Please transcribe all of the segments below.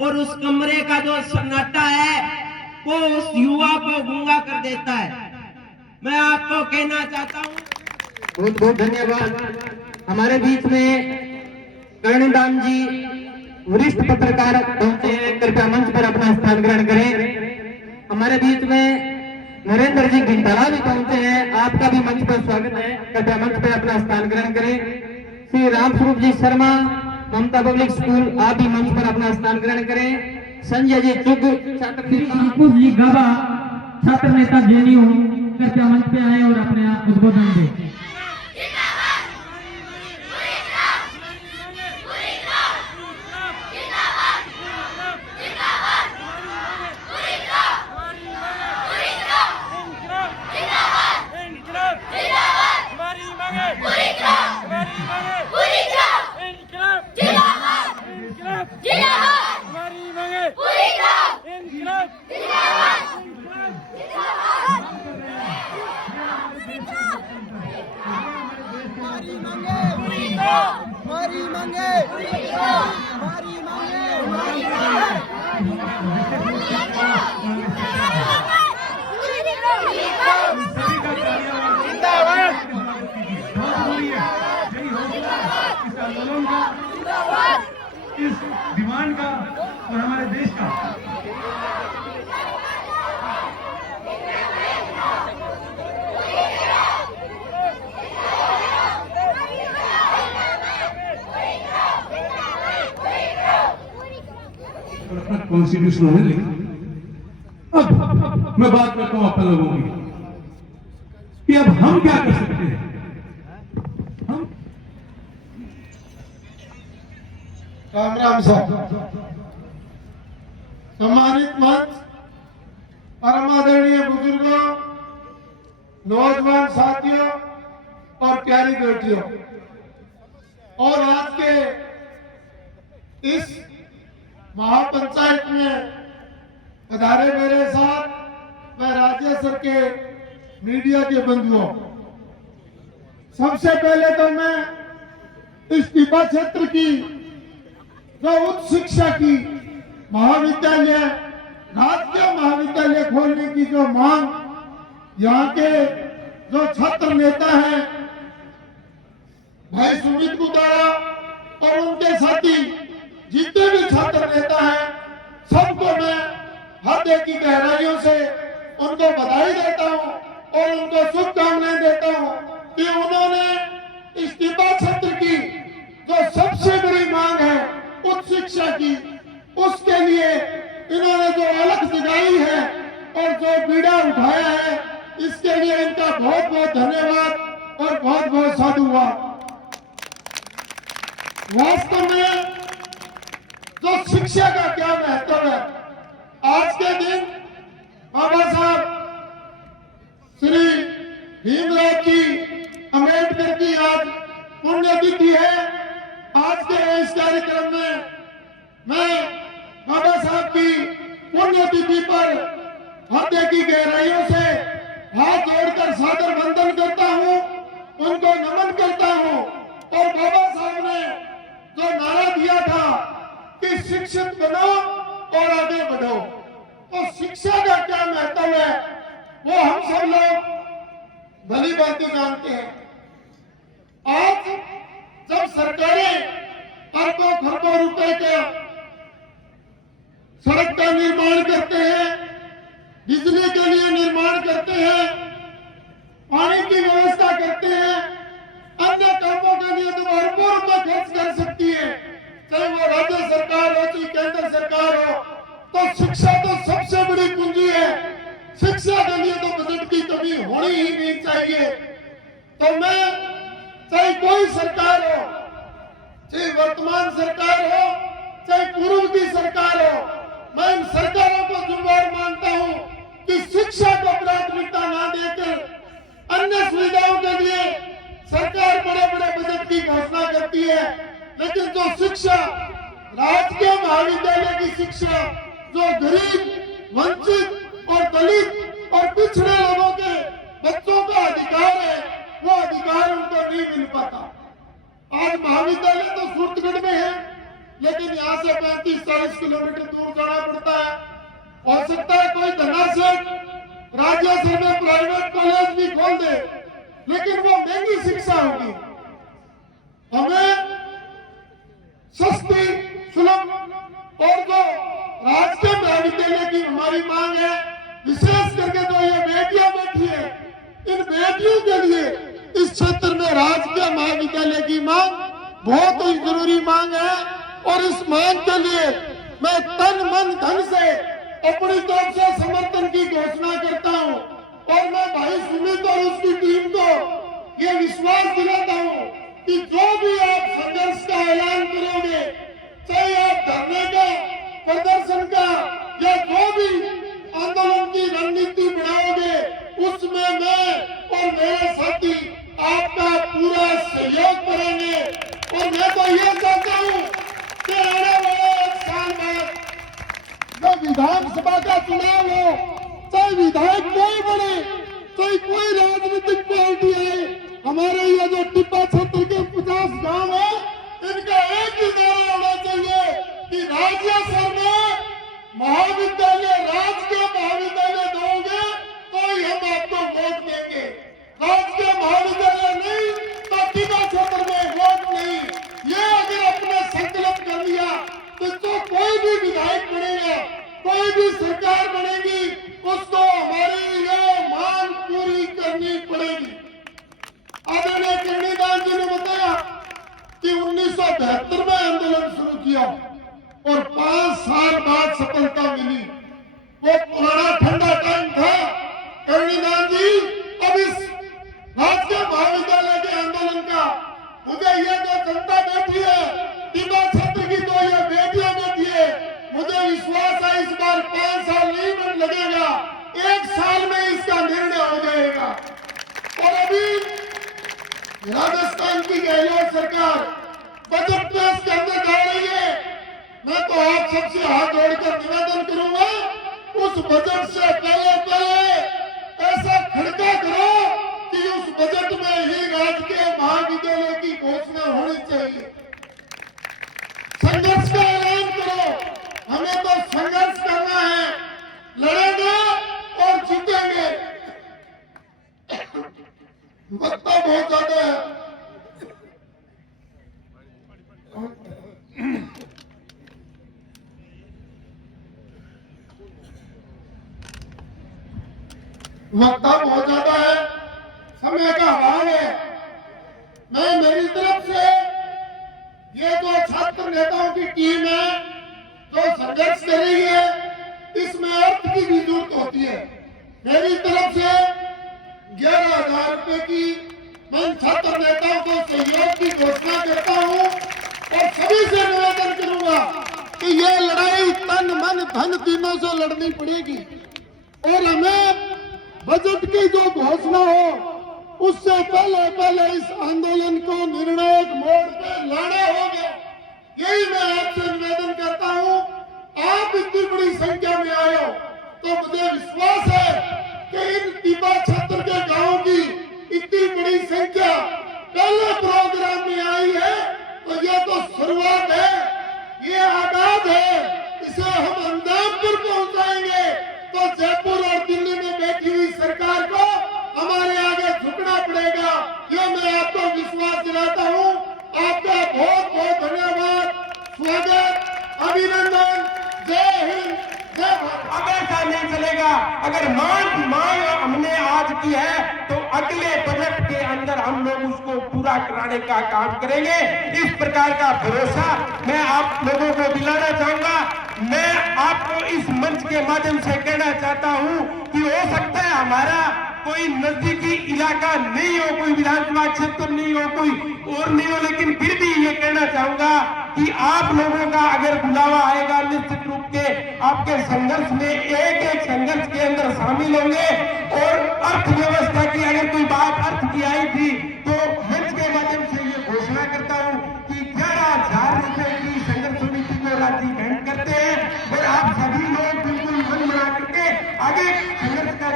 और उस कमरे का जो सन्नाटा है वो उस युवा को गूंगा कर देता है। मैं आपको कहना चाहता हूँ, बहुत बहुत धन्यवाद। हमारे बीच में कर्णदान जी वरिष्ठ पत्रकार पहुंचे हैं, कृपया मंच पर अपना स्थान ग्रहण करें। हमारे बीच में नरेंद्र जी घिंटाला भी पहुंचे हैं, आपका भी मंच पर स्वागत है, कृपया मंच पर अपना स्थान ग्रहण करें। श्री रामस्वरूप जी शर्मा ममता पब्लिक स्कूल, आप भी मंच पर अपना स्थान ग्रहण करें। संजय जी चुग छात्र जी गाबा छात्र नेता जेएनयू, कृपया मंच पे आए और अपने उद्बोधन दें। हमारी मांगे हमारी इस डिमांड का और हमारे देश का कॉन्स्टिट्यूशन में लिखा। अब मैं बात करता हूं आप लोगों की कि अब हम क्या कर सकते हैं। हम राम राम साहब, सम्मानित मंच, परमादरणीय बुजुर्गों, नौजवान साथियों और प्यारी बेटियों, और आज के इस महापंचायत में पधारे मेरे साथ मैं राज्य स्तर के मीडिया के बंधुओं, सबसे पहले तो मैं इस टिब्बा क्षेत्र की जो उच्च शिक्षा की महाविद्यालय, राजकीय महाविद्यालय खोलने की जो मांग यहाँ के जो छात्र नेता हैं भाई सुमित गुदारा और उनके साथी जितने भी छात्र नेता हैं, सबको मैं हृदय की गहराइयों से उनको बधाई देता हूं और उनको शुभकामनाएं देता हूं कि उन्होंने इस टिब्बा क्षेत्र की जो सबसे बड़ी मांग है उच्च शिक्षा की, उसके लिए इन्होंने जो अलख जगाई है और जो बीड़ा उठाया है, इसके लिए इनका बहुत बहुत धन्यवाद और बहुत बहुत साधुवाद। वास्तव में जो शिक्षा का क्या महत्व है, आज के दिन बाबा साहब श्री भीमराव जी अम्बेडकर की आज पुण्यतिथि है। आज के इस कार्यक्रम में मैं बाबा साहब की पुण्यतिथि पर हृदय की गहराइयों से हाथ जोड़कर सादर वंदन करता हूं, उनको नमन करता हूं। और बाबा साहब ने जो नारा दिया था कि शिक्षित बनो और आगे बढ़ो, तो शिक्षा का क्या महत्व है वो हम सब लोग भली भांति जानते हैं। आज जब सरकारें अरबों खरबों रुपए के सड़क का निर्माण करते हैं, बिजली के लिए निर्माण करते हैं, पानी की व्यवस्था करते हैं, अन्य कामों के लिए तो अरबों रुपए खर्च कर सकती है, चाहे वो राज्य सरकार हो चाहे केंद्र सरकार हो। तो शिक्षा तो सबसे बड़ी पूंजी है, शिक्षा के लिए तो बजट की कमी होनी ही नहीं चाहिए। तो मैं चाहे कोई सरकार हो, चाहे वर्तमान सरकार हो चाहे पूर्व की सरकार हो, मैं इन सरकारों को जुम्मेवार मानता हूं कि शिक्षा को प्राथमिकता ना देकर अन्य सुविधाओं के लिए सरकार बड़े बड़े बजट की घोषणा करती है, लेकिन जो शिक्षा, राजकीय महाविद्यालय की शिक्षा, जो गरीब, वंचित और दलित और पिछड़े लोगों के बच्चों का अधिकार है, वो अधिकार उनको नहीं मिल पाता। आज महाविद्यालय तो सूरतगढ़ में है, लेकिन यहाँ से 35-40 किलोमीटर दूर जाना पड़ता है। हो सकता है कोई धन्ना सेठ राज्य में प्राइवेट कॉलेज भी खोल दे, लेकिन वो महंगी शिक्षा होगी। हमें सस्ती सुलभ और जो राजकीय महाविद्यालय की हमारी मांग है, विशेष करके जो ये बेटियां बैठी है, इन बेटियों के लिए इस क्षेत्र में राजकीय महाविद्यालय की मांग बहुत ही जरूरी मांग है। और इस मांग के लिए मैं तन मन धन से अपनी तरफ से समर्थन की घोषणा करता हूं। और मैं भाई सुमित और उसकी टीम को ये विश्वास दिलाता हूं कि जो भी आप संघर्ष का ऐलान करोगे, चाहे आप धरने का, प्रदर्शन का या जो भी आंदोलन की रणनीति बनाओगे, उसमें मैं और मेरे साथी आपका पूरा सहयोग करेंगे। और मैं तो ये चाहता हूं कि आने वाले 1 साल बाद जो विधानसभा का चुनाव हो, चाहे विधायक कोई बने, चाहे कोई राजनीतिक पार्टी है, हमारे ये जो टिब्बा क्षेत्र के 50 गांव है, इनका एक ही नारा होना चाहिए कि राज्य स्तर में महाविद्यालय, राजकीय महाविद्यालय दोगे तो ही हम आपको वोट देंगे। राजकीय महाविद्यालय नहीं तो टिब्बा क्षेत्र में वोट नहीं। ये अगर अपने संकल्प कर लिया तो कोई भी विधायक बनेगा, कोई भी सरकार बनेगी, उसको हमारी ये मांग पूरी करनी पड़ेगी। आदरणीय कर्णीदास जी ने बताया कि 1972 में आंदोलन शुरू किया और 5 साल बाद सफलता मिली। वो पुराना ठंडा टाइम था कर्णीदास जी। अब इस राजकीय महाविद्यालय के आंदोलन का मुझे ये जो जनता बैठी है, टिब्बा क्षेत्र की तो ये बेटियां बैठी है, मुझे विश्वास है इस बार 5 साल नहीं लगेगा, 1 साल में इसका निर्णय हो जाएगा। और अभी राजस्थान की गहलोत सरकार बजट पेश करने जा रही है। मैं तो आप सबसे हाथ जोड़कर निवेदन करूंगा, उस बजट से पहले ऐसा खड़का करो कि उस बजट में ही राजकीय महाविद्यालय की घोषणा होनी चाहिए। संघर्ष का ऐलान करो। हमें तो संघर्ष करना है, लड़ेंगे और जीतेंगे। वक्त तो बहुत ज्यादा है। वक्त बहुत ज्यादा है, समय का अभाव है। मैं मेरी तरफ से ये जो छात्र नेताओं की टीम है जो संघर्ष कर रही है, इसमें अर्थ की भी जरूरत होती है। मेरी तरफ से 11,000 रुपए की मैं छात्र नेताओं को सहयोग की घोषणा करता हूं और सभी से निवेदन करूंगा कि ये लड़ाई तन मन धन तीनों से लड़नी पड़ेगी। और हमें बजट की जो घोषणा हो उससे पहले इस आंदोलन को निर्णायक मोड़ पर लाना होगा। यही मैं आपसे निवेदन करता हूं। आप इतनी बड़ी संख्या में आए हो तो मुझे विश्वास है कि इन टिब्बा क्षेत्र के गांव की इतनी बड़ी संख्या पहले प्रोग्राम में आई है, तो ये तो शुरुआत है, ये आगाज है। इसे हम अंजाम पर पहुंचाएंगे तो जयपुर और दिल्ली में बैठी हुई सरकार को हमारे आगे झुकना पड़ेगा। ये मैं आपको विश्वास दिलाता हूं। आपका बहुत बहुत धन्यवाद, स्वागत, अभिनंदन। जय हिंद, जय भारत। अब ऐसा नहीं चलेगा। अगर मांग हमने आज की है तो अगले बजट के अंदर हम लोग उसको पूरा कराने का काम करेंगे। इस प्रकार का भरोसा मैं आप लोगों को दिलाना चाहूंगा। मैं आपको इस मंच के माध्यम से कहना चाहता हूं कि हो सकता है हमारा कोई नजदीकी इलाका नहीं हो, कोई विधानसभा क्षेत्र नहीं हो, कोई और नहीं हो, लेकिन फिर भी ये कहना चाहूंगा कि आप लोगों का अगर बुलावा आएगा, निश्चित रूप के आपके संघर्ष में एक संघर्ष के अंदर शामिल होंगे। और अर्थव्यवस्था की अगर कोई बात अर्थ की आई थी तो मंच के माध्यम से ये घोषणा करता हूं कि 11,000 रुपए की संघर्ष समिति को राशि भेंट करते हैं। और आप सभी लोग बिल्कुल मन बना करके आगे संघर्ष का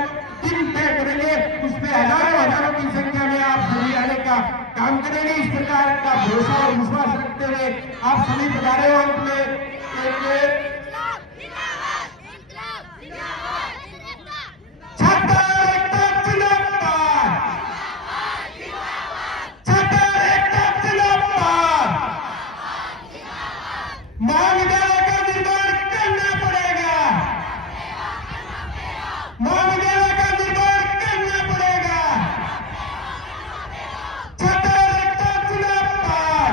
दिन तय करेंगे। उसमें हजारों की संख्या में आप सभी आने का काम करेंगे। इस प्रकार का भरोसा और विश्वास रखते हुए आप सभी बता रहे हो। महाविद्यालय का निर्माण करना पड़ेगा, महाविद्यालय का निर्माण करना पड़ेगा। छात्र रखता चुनाव पार,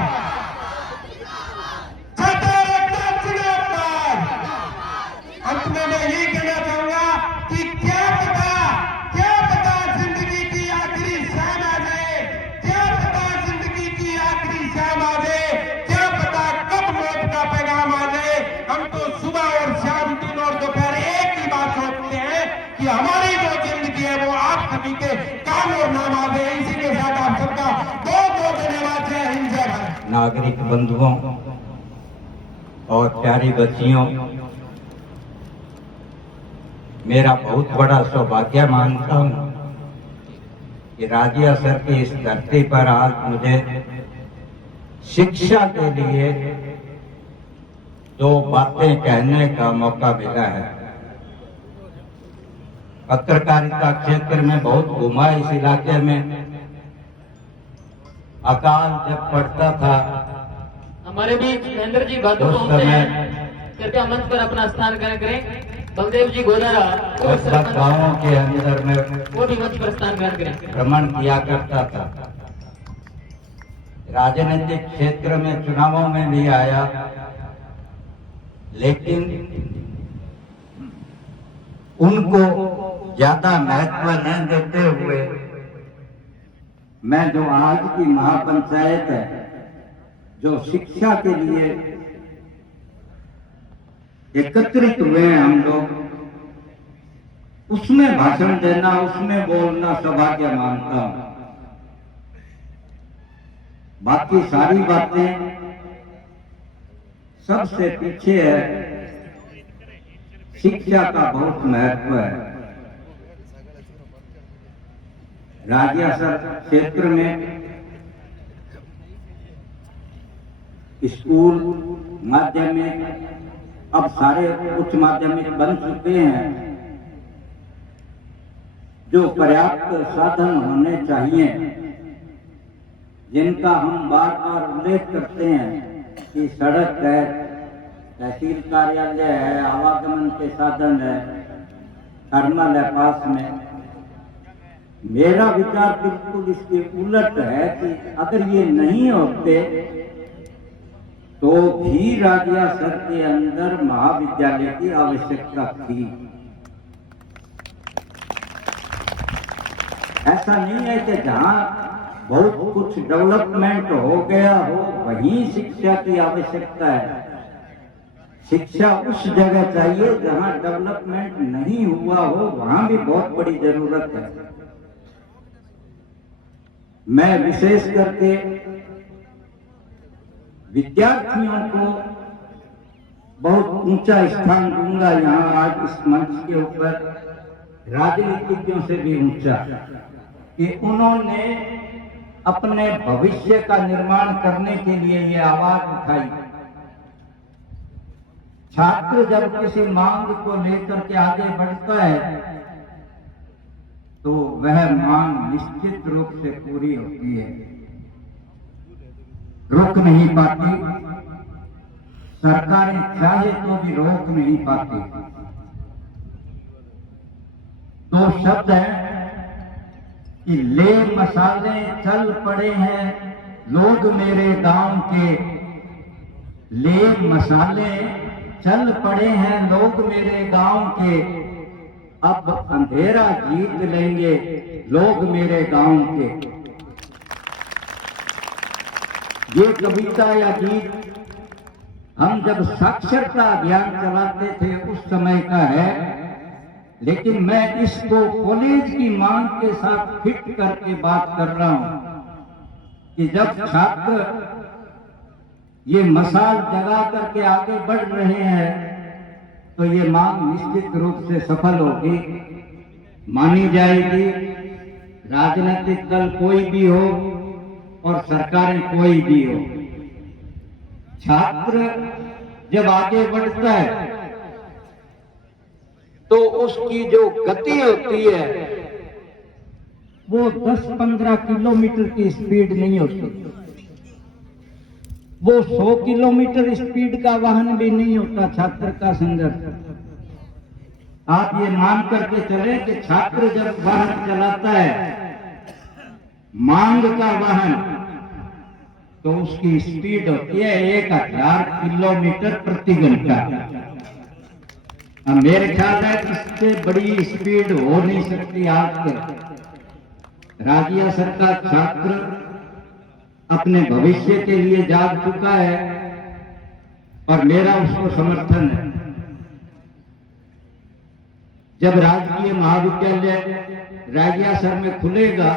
छात्र रखता चुनाव पार। अंत में मैं यही कहना चाहूंगा कि क्या पता जिंदगी की आखिरी शाम आ जाए, क्या पता जिंदगी की आखिरी शाम आ जाए, क्या पता कब मौत का पैगाम आ जाए। हम तो सुबह और शाम, दिन और दोपहर एक ही बात सोचते हैं कि हमारी जो जिंदगी है वो आप सभी के काम और नाम आ जाए। इसी के साथ आप सबका बहुत बहुत धन्यवाद। जय हिंद, जय भारत। नागरिक बंधुओं और प्यारी बच्चियों, मेरा बहुत बड़ा सौभाग्य मानता हूं कि राज्य सर की इस धरती पर आज मुझे शिक्षा के लिए दो बातें कहने का मौका मिला है। पत्रकारिता क्षेत्र में बहुत घुमा इस इलाके में। अकाल जब पड़ता था हमारे बीच महेंद्र जी बातों उस पहुंचते समय हैं, कृपया मंच पर अपना स्थान ग्रहण करें। बलदेव जी गोदारा लगभग गांवों के अंदर में वो भी मंच पर स्थान ग्रहण करें। भ्रमण किया करता था। राजनीतिक क्षेत्र में चुनावों में भी आया, लेकिन उनको ज्यादा महत्व न देते हुए मैं जो आज की महापंचायत है, जो शिक्षा के लिए एकत्रित हुए हैं हम लोग, उसमें भाषण देना, उसमें बोलना सौभाग्य मानता हूं। बाकी सारी बातें सबसे पीछे है। शिक्षा का बहुत महत्व है। राज्यसर क्षेत्र में स्कूल, माध्यमिक, अब सारे उच्च माध्यमिक बन चुके हैं। जो पर्याप्त साधन होने चाहिए, जिनका हम बार बार उल्लेख करते हैं कि सड़क है, तहसील कार्यालय है, आवागमन के साधन है, थर्मल है पास में। मेरा विचार बिल्कुल इसके उलट है कि अगर ये नहीं होते तो भी राज्यसर के अंदर महाविद्यालय की आवश्यकता थी। ऐसा नहीं है कि जहां बहुत कुछ डेवलपमेंट हो गया हो वहीं शिक्षा की आवश्यकता है। शिक्षा उस जगह चाहिए जहां डेवलपमेंट नहीं हुआ हो, वहां भी बहुत बड़ी जरूरत है। मैं विशेष करके विद्यार्थियों को बहुत ऊंचा स्थान दूंगा यहाँ आज इस मंच के ऊपर, राजनीतिज्ञों से भी ऊंचा, कि उन्होंने अपने भविष्य का निर्माण करने के लिए ये आवाज उठाई। छात्र जब किसी मांग को लेकर के आगे बढ़ता है तो वह मांग निश्चित रूप से पूरी होती है, रोक नहीं पाती। सरकारें चाहे तो भी रोक नहीं पाती। दो शब्द हैं कि ले मसाले चल पड़े हैं लोग मेरे गांव के, ले मसाले चल पड़े हैं लोग मेरे गांव के, अब अंधेरा जीत लेंगे लोग मेरे गांव के। ये कविता या गीत हम जब साक्षरता अभियान चलाते थे उस समय का है, लेकिन मैं इसको कॉलेज की मांग के साथ फिट करके बात कर रहा हूं कि जब छात्र ये मसाल जगा करके आगे बढ़ रहे हैं तो ये मांग निश्चित रूप से सफल होगी, मानी जाएगी। राजनीतिक दल कोई भी हो और सरकारें कोई भी हो, छात्र जब आगे बढ़ता है तो उसकी जो गति होती है वो 10-15 किलोमीटर की स्पीड नहीं होती। वो 100 किलोमीटर स्पीड का वाहन भी नहीं होता छात्र का संघर्ष। आप ये मान करके चले कि छात्र जब वाहन चलाता है मांग का वाहन, तो उसकी स्पीड होती है 1000 किलोमीटर प्रति घंटा। मेरे ख्याल है इससे बड़ी स्पीड हो नहीं सकती। आजकल राज्य असर का छात्र अपने भविष्य के लिए जाग चुका है और मेरा उसको समर्थन है। जब राजकीय महाविद्यालय राजियासर में खुलेगा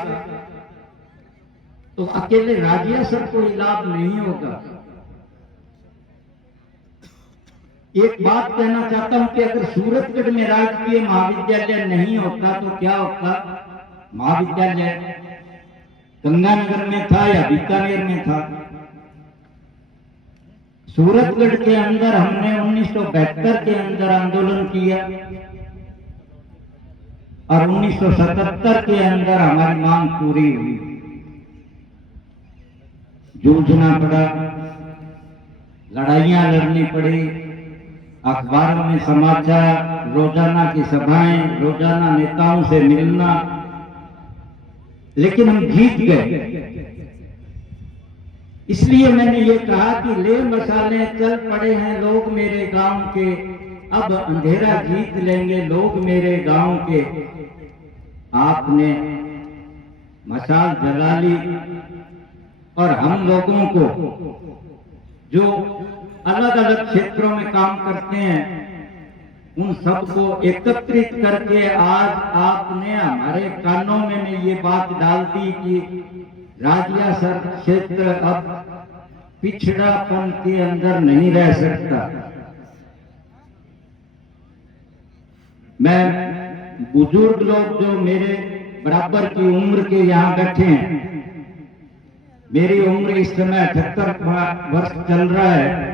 तो अकेले राजियासर को ही लाभ नहीं होगा। एक बात कहना चाहता हूं कि अगर सूरतगढ़ में राजकीय महाविद्यालय नहीं होता तो क्या होता? महाविद्यालय गंगानगर में था या बीकानेर में था। सूरतगढ़ के अंदर हमने 1972 के अंदर आंदोलन किया और 1977 के अंदर हमारी मांग पूरी हुई। जूझना पड़ा, लड़ाइयां लड़नी पड़ी, अखबारों में समाचार, रोजाना की सभाएं, रोजाना नेताओं से मिलना, लेकिन हम जीत गए। इसलिए मैंने ये कहा कि ले मसाले चल पड़े हैं लोग मेरे गांव के, अब अंधेरा जीत लेंगे लोग मेरे गांव के। आपने मशाल जला ली और हम लोगों को जो अलग अलग क्षेत्रों में काम करते हैं उन सबको एकत्रित करके आज आपने हमारे कानों में ये बात डाल दी कि राजियासर क्षेत्र अब पिछड़ापन के अंदर नहीं रह सकता। मैं बुजुर्ग लोग जो मेरे बराबर की उम्र के यहाँ बैठे हैं, मेरी उम्र इस समय 78 वर्ष चल रहा है,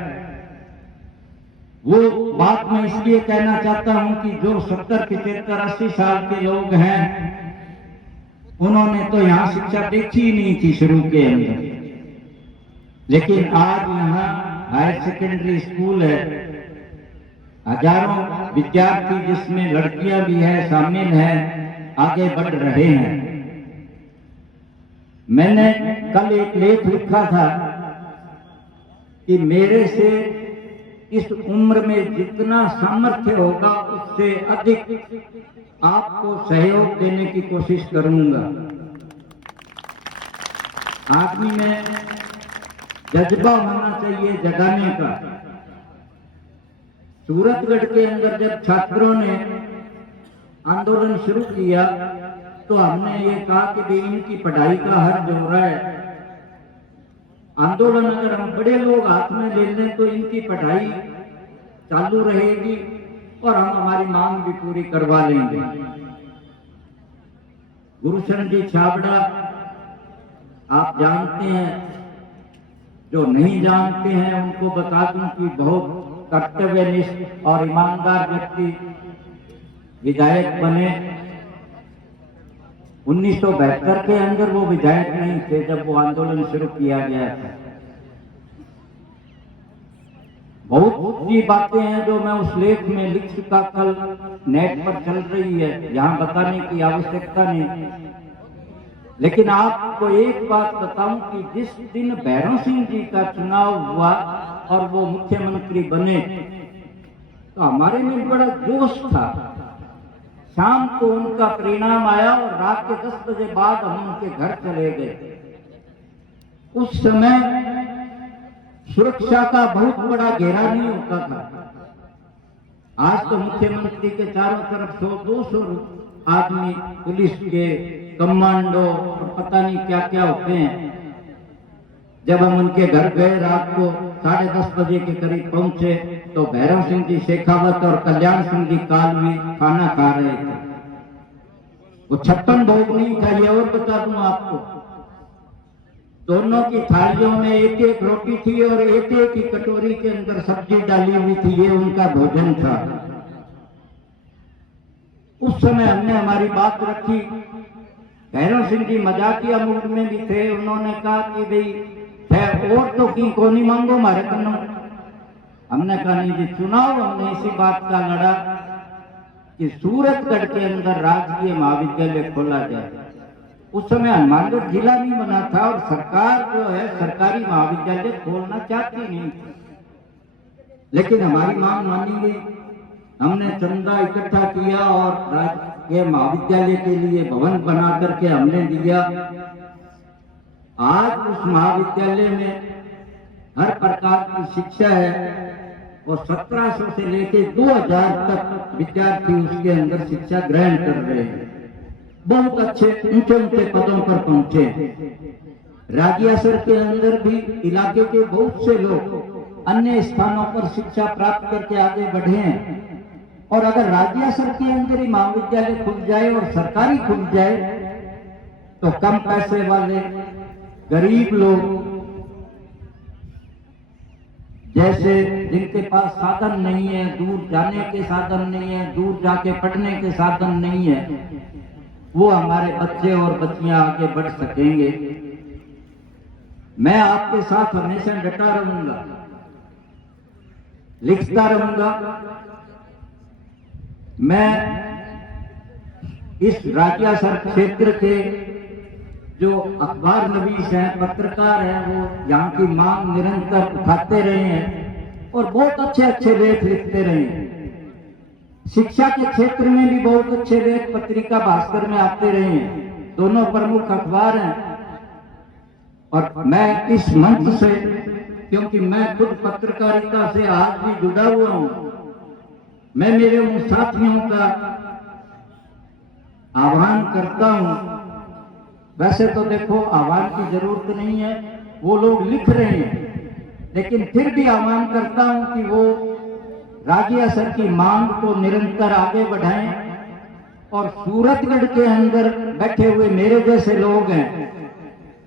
वो बात मैं इसलिए कहना चाहता हूं कि जो 70, 75, 80 साल के लोग हैं उन्होंने तो यहां शिक्षा देखी ही नहीं थी शुरू के अंदर, लेकिन आज यहाँ हायर सेकेंडरी स्कूल है, हजारों विद्यार्थी जिसमें लड़कियां भी हैं शामिल हैं, आगे बढ़ रहे हैं। मैंने कल एक लेख लिखा था कि मेरे से इस उम्र में जितना सामर्थ्य होगा उससे अधिक आपको सहयोग देने की कोशिश करूंगा। आदमी में जज्बा होना चाहिए जगाने का। सूरतगढ़ के अंदर जब छात्रों ने आंदोलन शुरू किया तो हमने ये कहा कि भाई इनकी पढ़ाई का हर्ज हो रहा है। आंदोलन अगर हम बड़े लोग हाथ में ले लें तो इनकी पढ़ाई चालू रहेगी और हम हमारी मांग भी पूरी करवा लेंगे। गुरुशरण जी छाबड़ा आप जानते हैं, जो नहीं जानते हैं उनको बता दूं कि बहुत कर्तव्यनिष्ठ और ईमानदार व्यक्ति विधायक बने। 1972 के अंदर वो विधायक नहीं थे जब वो आंदोलन शुरू किया गया था। बहुत सी बातें हैं जो मैं उस लेख में लिख चुका, कल नेट पर चल रही है, यहाँ बताने की आवश्यकता नहीं। लेकिन आपको एक बात बताऊं कि जिस दिन भैरव सिंह जी का चुनाव हुआ और वो मुख्यमंत्री बने तो हमारे में बड़ा जोश था। शाम को उनका परिणाम आया और रात के 10 बजे बाद हम उनके घर चले गए। उस समय सुरक्षा का बहुत बड़ा घेरा नहीं होता था। आज तो मुख्यमंत्री के चारों तरफ 100-200 आदमी, पुलिस के कमांडो और पता नहीं क्या क्या होते हैं। जब हम उनके घर गए रात को 10:30 बजे के करीब पहुंचे तो भैरव सिंह जी शेखावत और कल्याण सिंह जी कालवी खाना खा रहे थे। वो 56 भोग नहीं था, ये और बता दूं आपको। दोनों की थालियों में एक एक रोटी थी और एक एक ही कटोरी के अंदर सब्जी डाली हुई थी, ये उनका भोजन था। उस समय हमने हमारी बात रखी। भैरव सिंह जी मजाकिया मूड में भी थे। उन्होंने कहा कि भाई है और तो की कोनी मांगो मारे कन्नो। हमने कहा नहीं जी, चुनाव हमने इसी बात का लड़ा कि सूरतगढ़ के अंदर राजकीय महाविद्यालय खोला जाए। उस समय हनुमानगढ़ जिला नहीं बना था और सरकार जो है सरकारी महाविद्यालय खोलना चाहती नहीं, लेकिन हमारी मांग मानी गई। हमने चंदा इकट्ठा किया और राजकीय महाविद्यालय के लिए भवन बना करके हमने दिया। आज उस महाविद्यालय में हर प्रकार की शिक्षा है और 1700 से लेकर 2000 तक विद्यार्थी उसके अंदर शिक्षा ग्रहण कर रहे हैं। बहुत अच्छे ऊंचे ऊंचे पदों पर पहुंचे। राजियासर के अंदर भी इलाके के बहुत से लोग अन्य स्थानों पर शिक्षा प्राप्त करके आगे बढ़े हैं। और अगर राजियासर के अंदर ही महाविद्यालय खुल जाए और सरकारी खुल जाए तो कम पैसे वाले गरीब लोग, जैसे जिनके पास साधन नहीं है, दूर जाने के साधन नहीं है, दूर जाके पढ़ने के साधन नहीं है, वो हमारे बच्चे और बच्चियां आगे बढ़ सकेंगे। मैं आपके साथ हमेशा डटा रहूंगा, लिखता रहूंगा। मैं इस राजियासर क्षेत्र के जो अखबार नवीस हैं, पत्रकार हैं, वो यहाँ की मांग निरंतर उठाते रहे हैं और बहुत अच्छे अच्छे लेख लिखते रहे हैं। शिक्षा के क्षेत्र में भी बहुत अच्छे लेख पत्रिका भास्कर में आते रहे हैं, दोनों प्रमुख अखबार हैं। और मैं इस मंच से, क्योंकि मैं खुद पत्रकारिता से आज भी जुड़ा हुआ हूं, मैं मेरे उन साथियों का आह्वान करता हूं। वैसे तो देखो आह्वान की जरूरत नहीं है, वो लोग लिख रहे हैं, लेकिन फिर भी आह्वान करता हूं कि वो राजियासर की मांग को निरंतर आगे बढ़ाएं और सूरतगढ़ के अंदर बैठे हुए मेरे जैसे लोग हैं,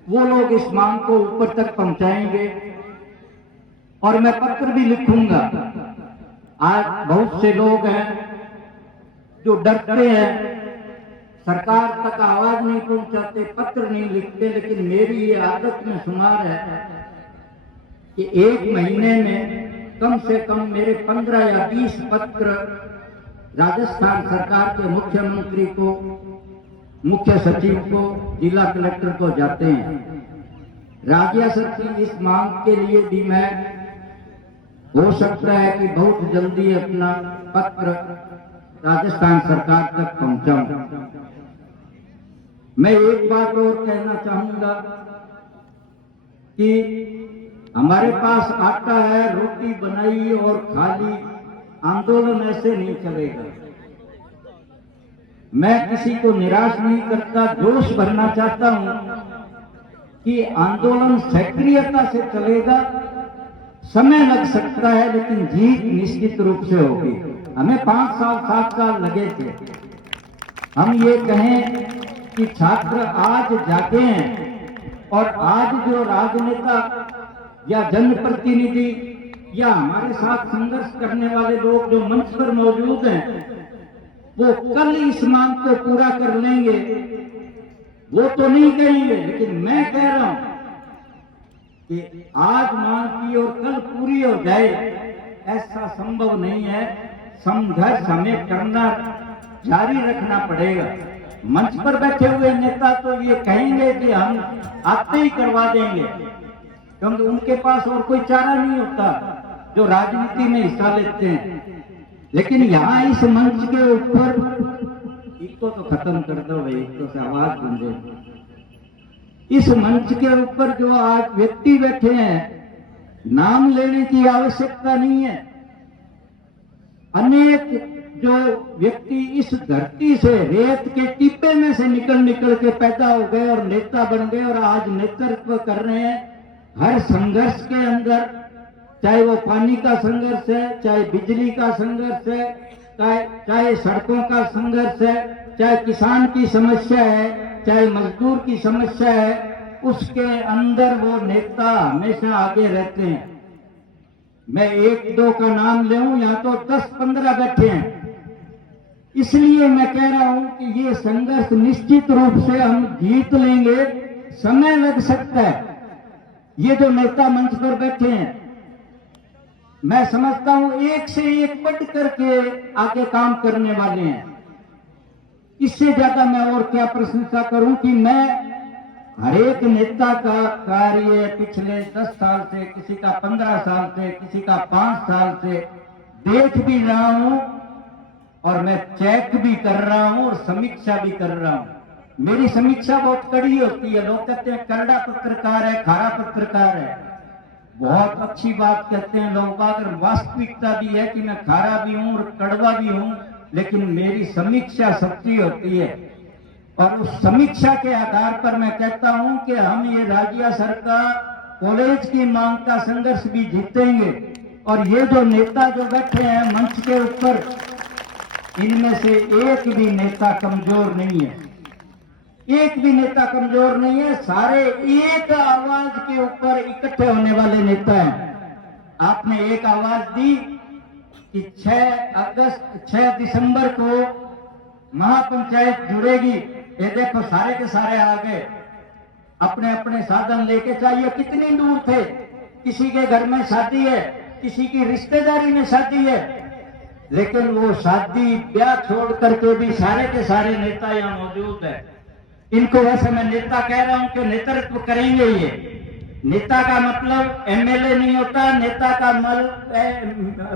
वो लोग इस मांग को ऊपर तक पहुंचाएंगे। और मैं पत्र भी लिखूंगा। आज बहुत से लोग हैं जो डरते हैं, सरकार तक आवाज नहीं पहुंचाते, पत्र नहीं लिखते, लेकिन मेरी ये आदत में शुमार है कि एक महीने में कम से कम मेरे 15 या 20 पत्र राजस्थान सरकार के मुख्यमंत्री को, मुख्य सचिव को, जिला कलेक्टर को जाते हैं। राजियासर की इस मांग के लिए भी मैं, हो सकता है कि बहुत जल्दी अपना पत्र राजस्थान सरकार तक पहुंचाऊं। मैं एक बात और कहना चाहूंगा कि हमारे पास आटा है, रोटी बनाई और खाली, आंदोलन ऐसे नहीं चलेगा। मैं किसी को निराश नहीं करता, जोश भरना चाहता हूं कि आंदोलन सक्रियता से चलेगा। समय लग सकता है लेकिन जीत निश्चित रूप से होगी। हमें 5 साल 7 साल लगे थे। हम ये कहें कि छात्र आज जागे हैं और आज जो राजनेता या जनप्रतिनिधि या हमारे साथ संघर्ष करने वाले लोग जो मंच पर मौजूद हैं, वो कल इस मांग को पूरा कर लेंगे, वो तो नहीं कहेंगे, लेकिन मैं कह रहा हूं कि आज मांग की और कल पूरी हो जाए, ऐसा संभव नहीं है। संघर्ष हमें करना जारी रखना पड़ेगा। मंच पर बैठे हुए नेता तो ये कहेंगे कि हम आते ही करवा देंगे, क्योंकि उनके पास और कोई चारा नहीं होता जो राजनीति में हिस्सा लेते हैं। लेकिन यहाँ इस मंच के ऊपर, इसको तो खत्म कर दो भाई, तो से आवाज गूंजे। इस मंच के ऊपर जो आज व्यक्ति बैठे हैं, नाम लेने की आवश्यकता नहीं है। अनेक जो व्यक्ति इस धरती से, रेत के टिप्पे में से निकल के पैदा हो गए और नेता बन गए और आज नेतृत्व कर रहे हैं हर संघर्ष के अंदर, चाहे वो पानी का संघर्ष है, चाहे बिजली का संघर्ष है, चाहे सड़कों का संघर्ष है, चाहे किसान की समस्या है, चाहे मजदूर की समस्या है, उसके अंदर वो नेता हमेशा आगे रहते हैं। मैं 1-2 का नाम ले हूं, यहाँ तो 10-15 बैठे हैं। इसलिए मैं कह रहा हूं कि ये संघर्ष निश्चित रूप से हम जीत लेंगे। समय लग सकता है, ये जो नेता मंच पर बैठे हैं, मैं समझता हूं एक से एक बढ़ करके आगे काम करने वाले हैं। इससे ज्यादा मैं और क्या प्रशंसा करूं कि मैं हर एक नेता का कार्य पिछले 10 साल से, किसी का 15 साल से, किसी का 5 साल से देख भी रहा हूं और मैं चेक भी कर रहा हूं और समीक्षा भी कर रहा हूं। मेरी समीक्षा बहुत कड़ी होती है। लोग कहते हैं करड़ा पत्रकार है, खारा पत्रकार है। बहुत अच्छी बात कहते हैं लोग, अगर वास्तविकता भी है कि मैं खारा भी हूं और कड़वा भी हूं, लेकिन मेरी समीक्षा सच्ची होती है। और उस समीक्षा के आधार पर मैं कहता हूं कि हम ये राज्य सरकार कॉलेज की मांग का संघर्ष भी जीतेंगे। और ये जो नेता जो बैठे हैं मंच के ऊपर, इनमें से एक भी नेता कमजोर नहीं है, एक भी नेता कमजोर नहीं है। सारे एक आवाज के ऊपर इकट्ठे होने वाले नेता हैं। आपने एक आवाज दी कि 6 दिसंबर को महापंचायत जुड़ेगी। ये देखो सारे के सारे आ गए, अपने अपने साधन लेके। चाहिए कितनी दूर थे, किसी के घर में शादी है, किसी की रिश्तेदारी में शादी है, लेकिन वो शादी ब्याह छोड़ करके भी सारे के सारे नेता यहाँ मौजूद है। इनको वैसे मैं नेता कह रहा हूं कि नेतृत्व करेंगे। ये नेता का मतलब एमएलए नहीं होता, नेता का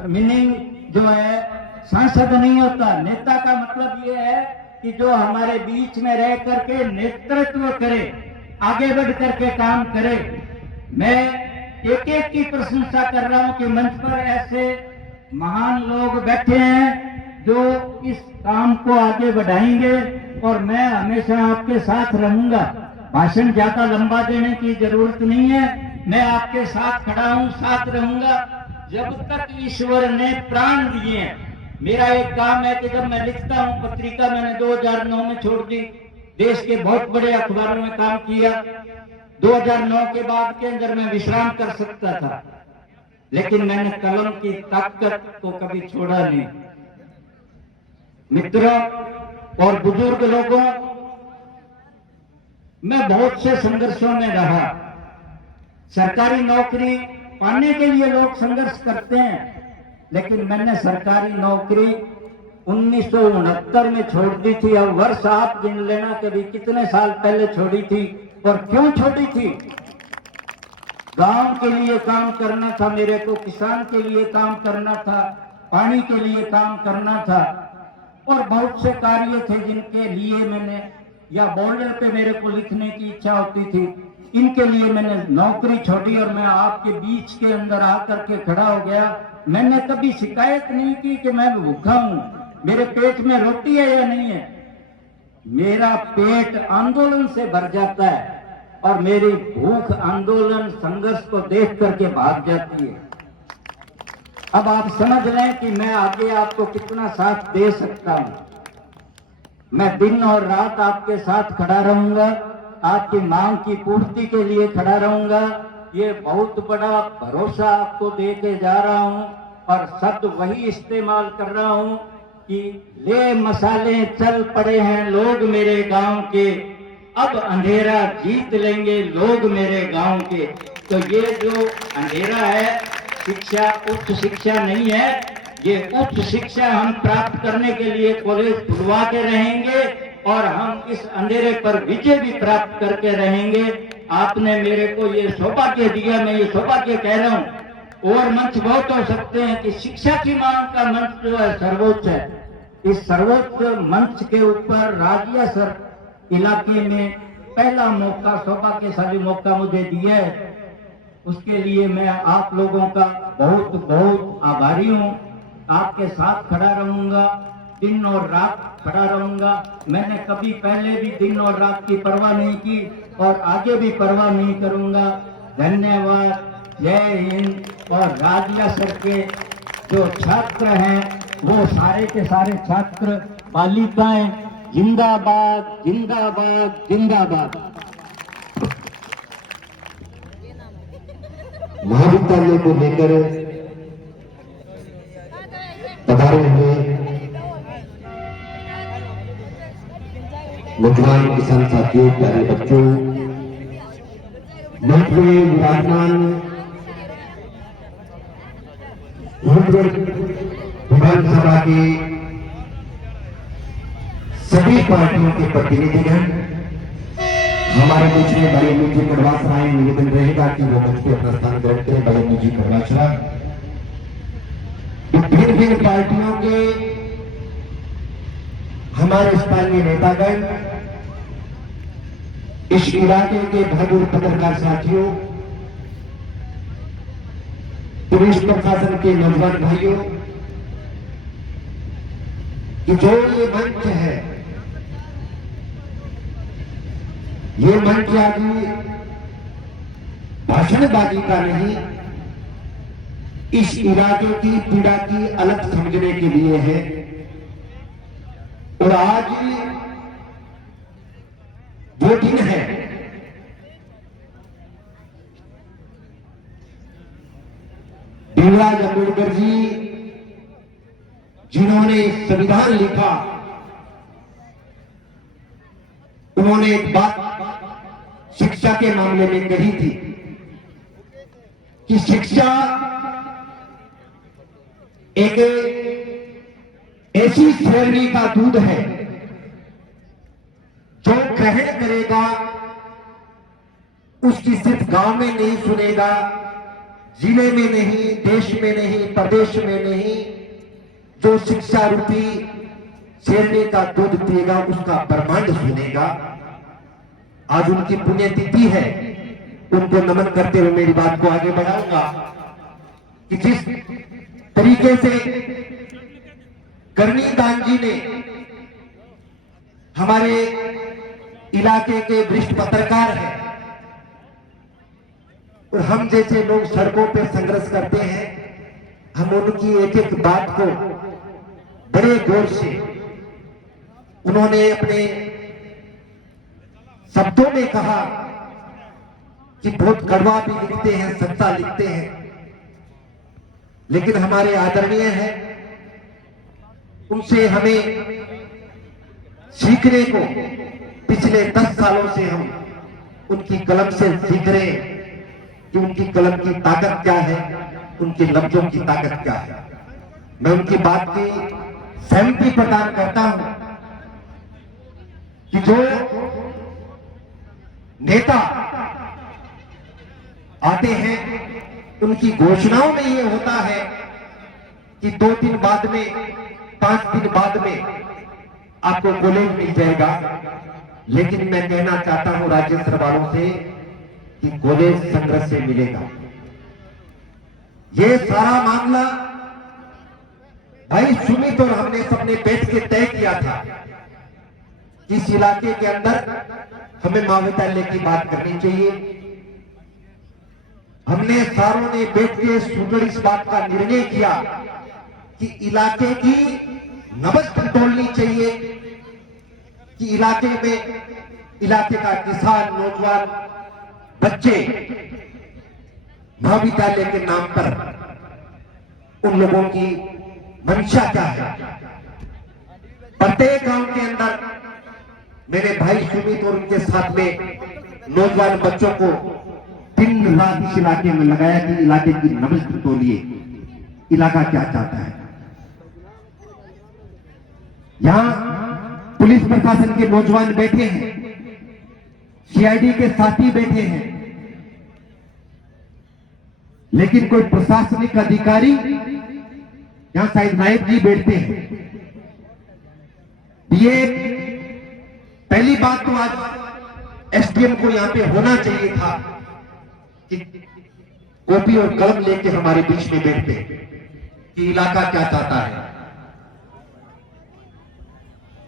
मीनिंग जो है सांसद नहीं होता। नेता का मतलब ये है कि जो हमारे बीच में रह करके नेतृत्व करे, आगे बढ़ करके काम करे। मैं एक एक की प्रशंसा कर रहा हूं कि मंच पर ऐसे महान लोग बैठे हैं जो इस काम को आगे बढ़ाएंगे और मैं हमेशा आपके साथ रहूंगा। भाषण ज्यादा लंबा देने की जरूरत नहीं है, मैं आपके साथ खड़ा हूं, साथ रहूंगा जब तक ईश्वर ने प्राण दिए हैं। मेरा एक काम है कि जब मैं लिखता हूं पत्रिका, मैंने 2009 में छोड़ दी, देश के बहुत बड़े अखबारों में काम किया। 2009 के बाद के अंदर मैं विश्राम कर सकता था, लेकिन मैंने कलम की ताकत को कभी छोड़ा नहीं। मित्रों और बुजुर्ग लोगों, मैं बहुत से संघर्षों में रहा। सरकारी नौकरी पाने के लिए लोग संघर्ष करते हैं, लेकिन मैंने सरकारी नौकरी 1969 में छोड़ दी थी। अब वर्ष आप गिन लेना कभी कितने साल पहले छोड़ी थी और क्यों छोड़ी थी। गांव के लिए काम करना था मेरे को, किसान के लिए काम करना था, पानी के लिए काम करना था और बहुत से कार्य थे जिनके लिए मैंने, या बॉर्डर पे मेरे को लिखने की इच्छा होती थी, इनके लिए मैंने नौकरी छोड़ी और मैं आपके बीच के अंदर आकर के खड़ा हो गया। मैंने कभी शिकायत नहीं की कि मैं भूखा हूं, मेरे पेट में रोटी है या नहीं है। मेरा पेट आंदोलन से भर जाता है और मेरी भूख आंदोलन संघर्ष को देख करके भाग जाती है। अब आप समझ लें कि मैं आगे आपको कितना साथ दे सकता हूं। मैं दिन और रात आपके साथ खड़ा रहूंगा, आपकी मांग की पूर्ति के लिए खड़ा रहूंगा। ये बहुत बड़ा भरोसा आपको दे के जा रहा हूं और शब्द वही इस्तेमाल कर रहा हूं कि ले मसाले चल पड़े हैं लोग मेरे गांव के, अब अंधेरा जीत लेंगे लोग मेरे गांव के। तो ये जो अंधेरा है, शिक्षा उच्च शिक्षा नहीं है, ये उच्च शिक्षा हम प्राप्त करने के लिए कॉलेज खुलवा के रहेंगे और हम इस अंधेरे पर विजय भी प्राप्त करके रहेंगे। आपने मेरे को ये सौभाग्य दिया, मैं ये सौभाग्य कह रहा हूं। और मंच बहुत हो सकते हैं कि शिक्षा की मांग का मंच जो है सर्वोच्च है। इस सर्वोच्च मंच के ऊपर राजियासर इलाके में पहला मौका, सौभाग्यशाली मौका मुझे दिया है, उसके लिए मैं आप लोगों का बहुत बहुत आभारी हूं। आपके साथ खड़ा रहूंगा, दिन और रात खड़ा रहूंगा। मैंने कभी पहले भी दिन और रात की परवाह नहीं की और आगे भी परवाह नहीं करूंगा। धन्यवाद, जय हिंद। और राजियासर के जो छात्र हैं, वो सारे के सारे छात्र, बालिकाएं, जिंदाबाद जिंदाबाद जिंदाबाद। महाविद्यालय को लेकर पधारे हुए नौजवान किसान साथियों, प्यारे बच्चों, मंच में विराजमान विधानसभा के सभी पार्टियों के प्रतिनिधिगण, हमारे बीच में बड़े मुझे करवास राय निवेदन रहेगा कि वो मंच पे अपना स्थान ग्रहण करें। बड़े मुझे करवास भिन्न भिन्न पार्टियों के हमारे स्थानीय नेतागण, इस इलाके के बहादुर पत्रकार साथियों, पुलिस प्रशासन के नौजवान भाइयों, कि जो ये मंच है, ये मंच आदि भाषणबाजी का नहीं, इस इलाके की पीड़ा की अलग समझने के लिए है। और आज वो दिन है भीमराव अम्बेडकर जी, जिन्होंने संविधान लिखा, उन्होंने एक बात शिक्षा के मामले में कही थी कि शिक्षा एक ऐसी श्रेणी का दूध है जो ग्रहण करेगा उसकी सिर्फ गांव में नहीं सुनेगा, जिले में नहीं, देश में नहीं, प्रदेश में नहीं, जो शिक्षा रूपी शेरनी का दूध पिएगा उसका ब्रह्मांड सुनेगा। आज उनकी पुण्यतिथि है, उनको नमन करते हुए मेरी बात को आगे बढ़ाऊंगा कि जिस तरीके से करणी दान जी ने हमारे इलाके के वरिष्ठ पत्रकार हैं और हम जैसे लोग सड़कों पे संघर्ष करते हैं, हम उनकी एक एक बात को बड़े गौर से उन्होंने अपने शब्दों में कहा कि बहुत कड़वा भी लिखते हैं, सच्चा लिखते हैं, लेकिन हमारे आदरणीय हैं, उनसे हमें सीखने को पिछले 10 सालों से हम उनकी कलम से सीख रहे हैं कि उनकी कलम की ताकत क्या है, उनके लफ्जों की ताकत क्या है। मैं उनकी बात की सहमति प्रदान करता हूं कि जो नेता आते हैं उनकी घोषणाओं में ये होता है कि 2 दिन बाद में, 5 दिन बाद में आपको कॉलेज मिल जाएगा, लेकिन मैं कहना चाहता हूं राज्य सरकारों से कि कॉलेज संघर्ष से मिलेगा। ये सारा मामला भाई सुमित और हमने सबने बैठ के तय किया था कि इस इलाके के अंदर हमें महाविद्यालय की बात करनी चाहिए। हमने सारों ने बैठ के सुदृढ़ इस बात का निर्णय किया कि इलाके की नब्ज टटोलनी चाहिए, कि इलाके में इलाके का किसान, नौजवान, बच्चे महाविद्यालय के नाम पर उन लोगों की मंशा क्या है। प्रत्येक गांव के अंदर मेरे भाई सुमित और उनके साथ में नौजवान बच्चों को दिन रात इस इलाके में लगाया कि इलाके की नब्ज टटोलिए, इलाका क्या चाहता है। यहां पुलिस प्रशासन के नौजवान बैठे हैं, सीआईडी के साथी बैठे हैं, लेकिन कोई प्रशासनिक अधिकारी, यहां शायद नायब जी बैठते हैं। ये पहली बात तो आज एसडीएम को यहां पे होना चाहिए था कि कॉपी और कलम लेके हमारे बीच में बैठते कि इलाका क्या चाहता है।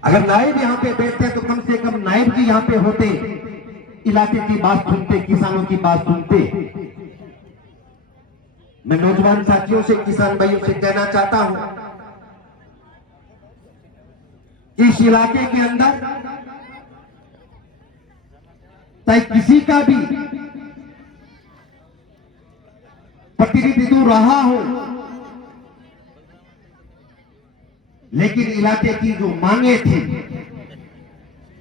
अगर नायब यहां पे बैठते तो कम से कम नायब जी यहां पे होते, इलाके की बात सुनते, किसानों की बात सुनते। मैं नौजवान साथियों से, किसान भाइयों से कहना चाहता हूं कि इस इलाके के अंदर चाहे किसी का भी प्रतिनिधित्व रहा हो, लेकिन इलाके की जो मांगे थी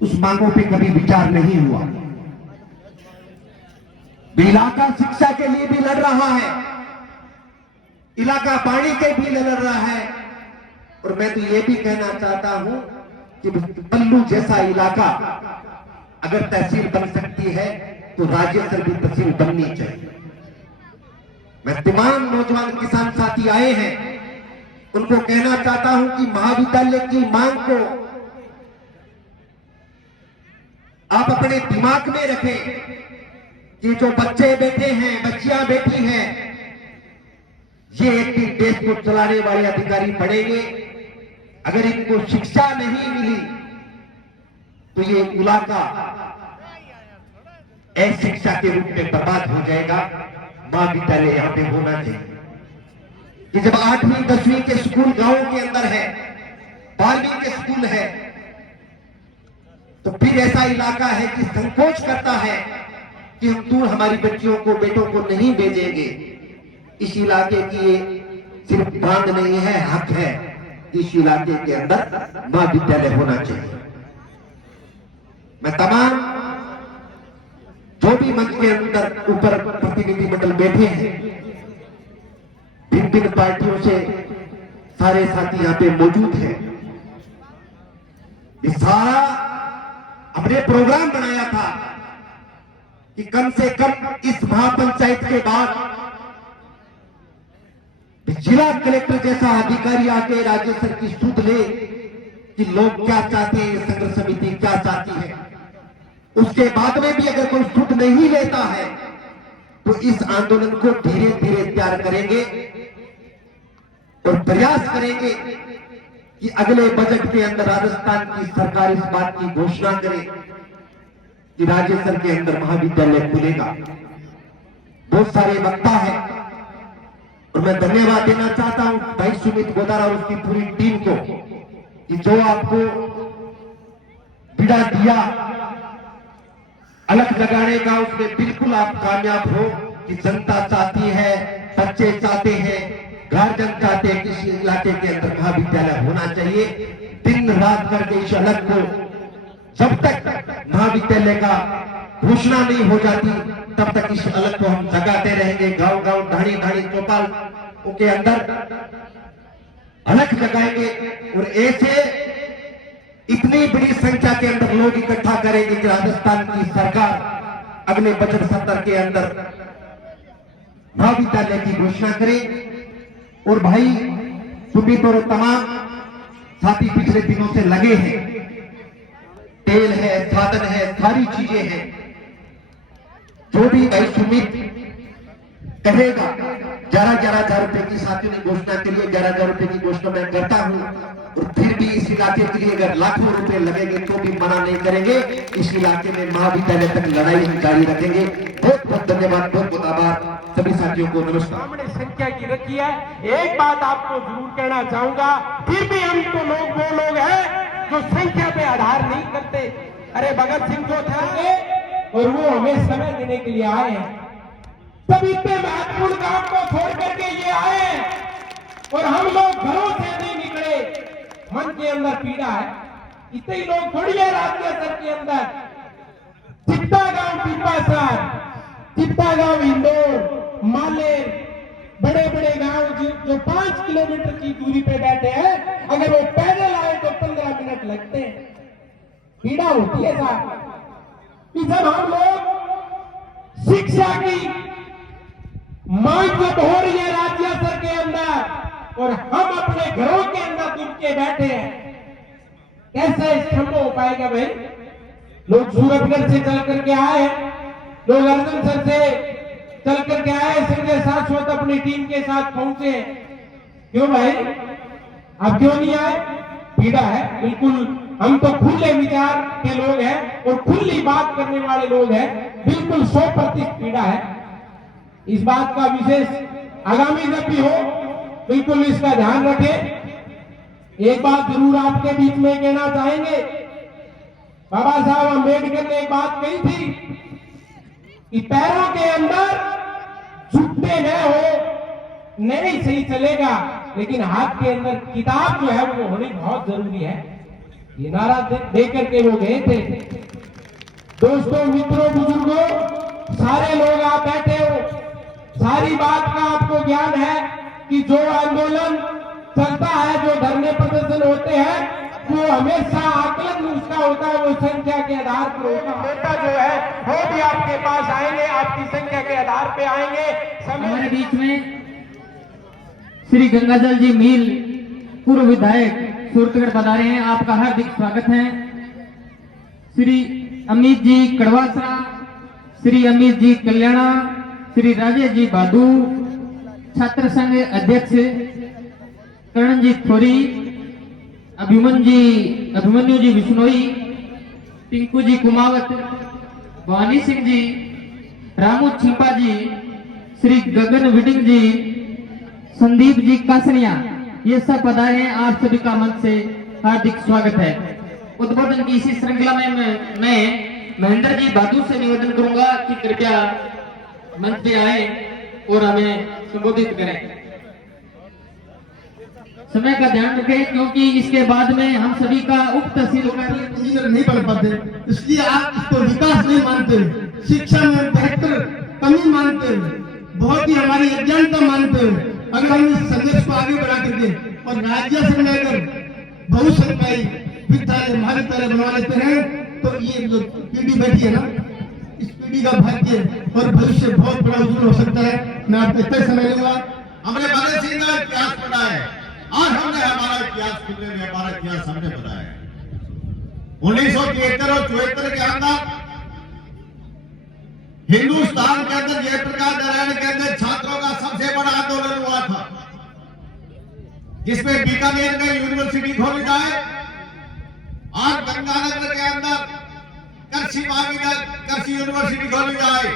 उस मांगों पे कभी विचार नहीं हुआ। इलाका शिक्षा के लिए भी लड़ रहा है, इलाका पानी के भी लड़ रहा है। और मैं तो ये भी कहना चाहता हूं कि पल्लू जैसा इलाका अगर तहसील बन सकती है तो राज्य स्तर की तहसील बननी चाहिए। मैं तमाम नौजवान किसान साथी आए हैं, उनको कहना चाहता हूं कि महाविद्यालय की मांग को आप अपने दिमाग में रखें कि जो बच्चे बैठे हैं, बच्चियां बैठी हैं, ये एक दिन देश को चलाने वाले अधिकारी पढ़ेंगे। अगर इनको शिक्षा नहीं मिली तो ये इलाका अशिक्षा के रूप में बर्बाद हो जाएगा। महाविद्यालय यहां पे होना चाहिए कि जब 8वीं 10वीं के स्कूल गांवों के अंदर है, 12वीं के स्कूल है, तो फिर ऐसा इलाका है कि संकोच करता है कि हम दूर हमारी बच्चियों को, बेटों को नहीं भेजेंगे। इस इलाके की ये सिर्फ मांग नहीं है, हक है। इस इलाके के अंदर महाविद्यालय होना चाहिए। मैं तमाम जो भी मंच के अंदर ऊपर प्रतिनिधिमंडल बैठे हैं, भिन्न भिन्न पार्टियों से सारे साथी यहां पे मौजूद हैं, ये सारा अपने प्रोग्राम बनाया था कि कम से कम इस महापंचायत के बाद जिला कलेक्टर जैसा अधिकारी आके राज्य स्तर की सुध ले कि लोग क्या चाहते हैं, संघर्ष समिति क्या चाहती है। उसके बाद में भी अगर कोई सुध नहीं लेता है तो इस आंदोलन को धीरे धीरे तैयार करेंगे और प्रयास करेंगे कि अगले बजट के अंदर राजस्थान की सरकार इस बात की घोषणा करे कि राज्य स्तर के अंदर महाविद्यालय खुलेगा। बहुत सारे वक्ता है और मैं धन्यवाद देना चाहता हूं भाई सुमित गोदारा और उसकी पूरी टीम को कि जो आपको बिड़ा दिया अलग लगाने का, उसमें बिल्कुल आप कामयाब हो कि जनता चाहती है, बच्चे चाहते हैं, गार्जियन चाहते हैं कि इस इलाके के अंदर महाविद्यालय होना चाहिए। दिन रात करके इस अलग को जब तक महाविद्यालय का घोषणा नहीं हो जाती तब तक इस अलग को हम जगाते रहेंगे। गांव गांव, ढाणी ढाणी, चौपाल के अंदर अलग जगाएंगे और ऐसे इतनी बड़ी संख्या के अंदर लोग इकट्ठा करेंगे कि राजस्थान की सरकार अगले बजट सत्र के अंदर महाविद्यालय की घोषणा करे। और भाई सुमित और तमाम साथी पिछले दिनों से लगे हैं, तेल है, साधन है, सारी चीजें हैं। जो भी भाई सुमित कहेगा 11,000 रुपए की साथियों ने घोषणा के लिए 11,000 रुपए की घोषणा मैं करता हूं और फिर भी इस इलाके के लिए अगर लाखों रुपए लगेंगे तो भी मना नहीं करेंगे। इस इलाके में महाविद्यालय तक लड़ाई हम जारी रखेंगे। बहुत बहुत धन्यवाद, बहुत बहुत आभार सभी साथियों को। नमस्कार। सामने संख्या की रखी है। एक बात आपको जरूर कहना चाहूंगा, फिर भी हम तो लोग वो लोग हैं जो संख्या पे आधार नहीं करते। अरे भगत सिंह जो थे और वो हमें समय देने के लिए आए हैं, तब इतने महत्वपूर्ण काम को छोड़ करके ये आए हैं और हम लोग घरों से नहीं निकले। मन के अंदर पीड़ा है, इतने ही लोग थोड़ी है राज्य स्तर के अंदर। चित्ता गांव पिपासर, चित्ता गांव इंदौर, मालेर, बड़े बड़े गांव जो 5 किलोमीटर की दूरी पे बैठे हैं, अगर वो पैदल आए तो 15 मिनट लगते हैं। पीड़ा होती है साहब कि जब हम लोग शिक्षा की मांग जब हो रही है राज्य स्तर के अंदर और हम अपने घरों के अंदर दुब के बैठे हैं, कैसे संभव हो पाएगा भाई? लोग सूरतगढ़ से चल करके आए, लोग अर्जनसर से चल करके आए, संजय शाश्वत अपनी टीम के साथ पहुंचे। क्यों भाई, अब क्यों नहीं आए? पीड़ा है बिल्कुल। हम तो खुले विचार के लोग हैं और खुली बात करने वाले लोग हैं, बिल्कुल 100% पीड़ा है। इस बात का विशेष आगामी जब भी हो बिल्कुल इसका ध्यान रखें। एक बात जरूर आपके बीच में कहना चाहेंगे, बाबा साहब अम्बेडकर ने एक बात कही थी कि पैरों के अंदर जूते न हो नहीं सही चलेगा, लेकिन हाथ के अंदर किताब जो है वो होनी बहुत जरूरी है। ये नारा दे करके वो गए थे। दोस्तों, मित्रों, बुजुर्गों, सारे लोग आप बैठे हो, सारी बात का आपको ज्ञान है कि जो आंदोलन चलता है, जो धरने प्रदर्शन होते हैं, वो हमेशा आकलन उसका होता है, वो संख्या के आधार पर होता है। नेता जो है वो भी आपके पास आएंगे, आपकी संख्या के आधार पे आएंगे। हमारे बीच में श्री गंगाजल जी मील पूर्व विधायक सूरतगढ़ पधारे हैं, आपका हार्दिक स्वागत है। श्री अमित जी कड़वासरा, श्री अमित जी कल्याणा, श्री राजेश जी बादू, छात्र संघ अध्यक्ष करण जी थोरी, अभिमन्यु जी बिश्नोई, टिंकू जी कुमावत, भवानी सिंह जी, रामू छिपा जी, श्री गगन विडिंग जी, संदीप जी कासनिया, ये सब पधारे हैं। आप सभी का मंच से हार्दिक स्वागत है। उद्बोधन की इसी श्रृंखला में मैं महेंद्र जी बादू से निवेदन करूंगा कि कृपया मंच पे आए और हमें संबोधित करें। समय का ध्यान रखें क्योंकि इसके बाद में हम सभी का उप तहसील इंजीनियर नहीं बन पाते, इसलिए आप इसको विकास नहीं मानते, शिक्षा में बेहतर कमी मानते, बहुत ही हमारी अज्ञानता मानते। अगर हम इस संदेश को आगे बढ़ा करके और राज्य से लेकर बहुसंख्याई विद्यालय महाविद्यालय बनवा लेते हैं तो ये जो पीढ़ी बैठी है ना, इस पीढ़ी का भाग्य और भविष्य बहुत बड़ा उज्जवल हो सकता है। मैं आपको इतना समय लूंगा। हमने भगत सिंह का इतिहास पढ़ा है, आज हमने हमारा इतिहास खुलने में हमारा इतिहास हमने बताया। 1973 और 74 के अंदर हिंदुस्तान के अंदर जयप्रकाश नारायण के अंदर छात्रों का सबसे बड़ा आंदोलन हुआ था, जिसमें बीकानेर में यूनिवर्सिटी खोली जाए, आज गंगानगर के अंदर कृषि यूनिवर्सिटी खोली जाए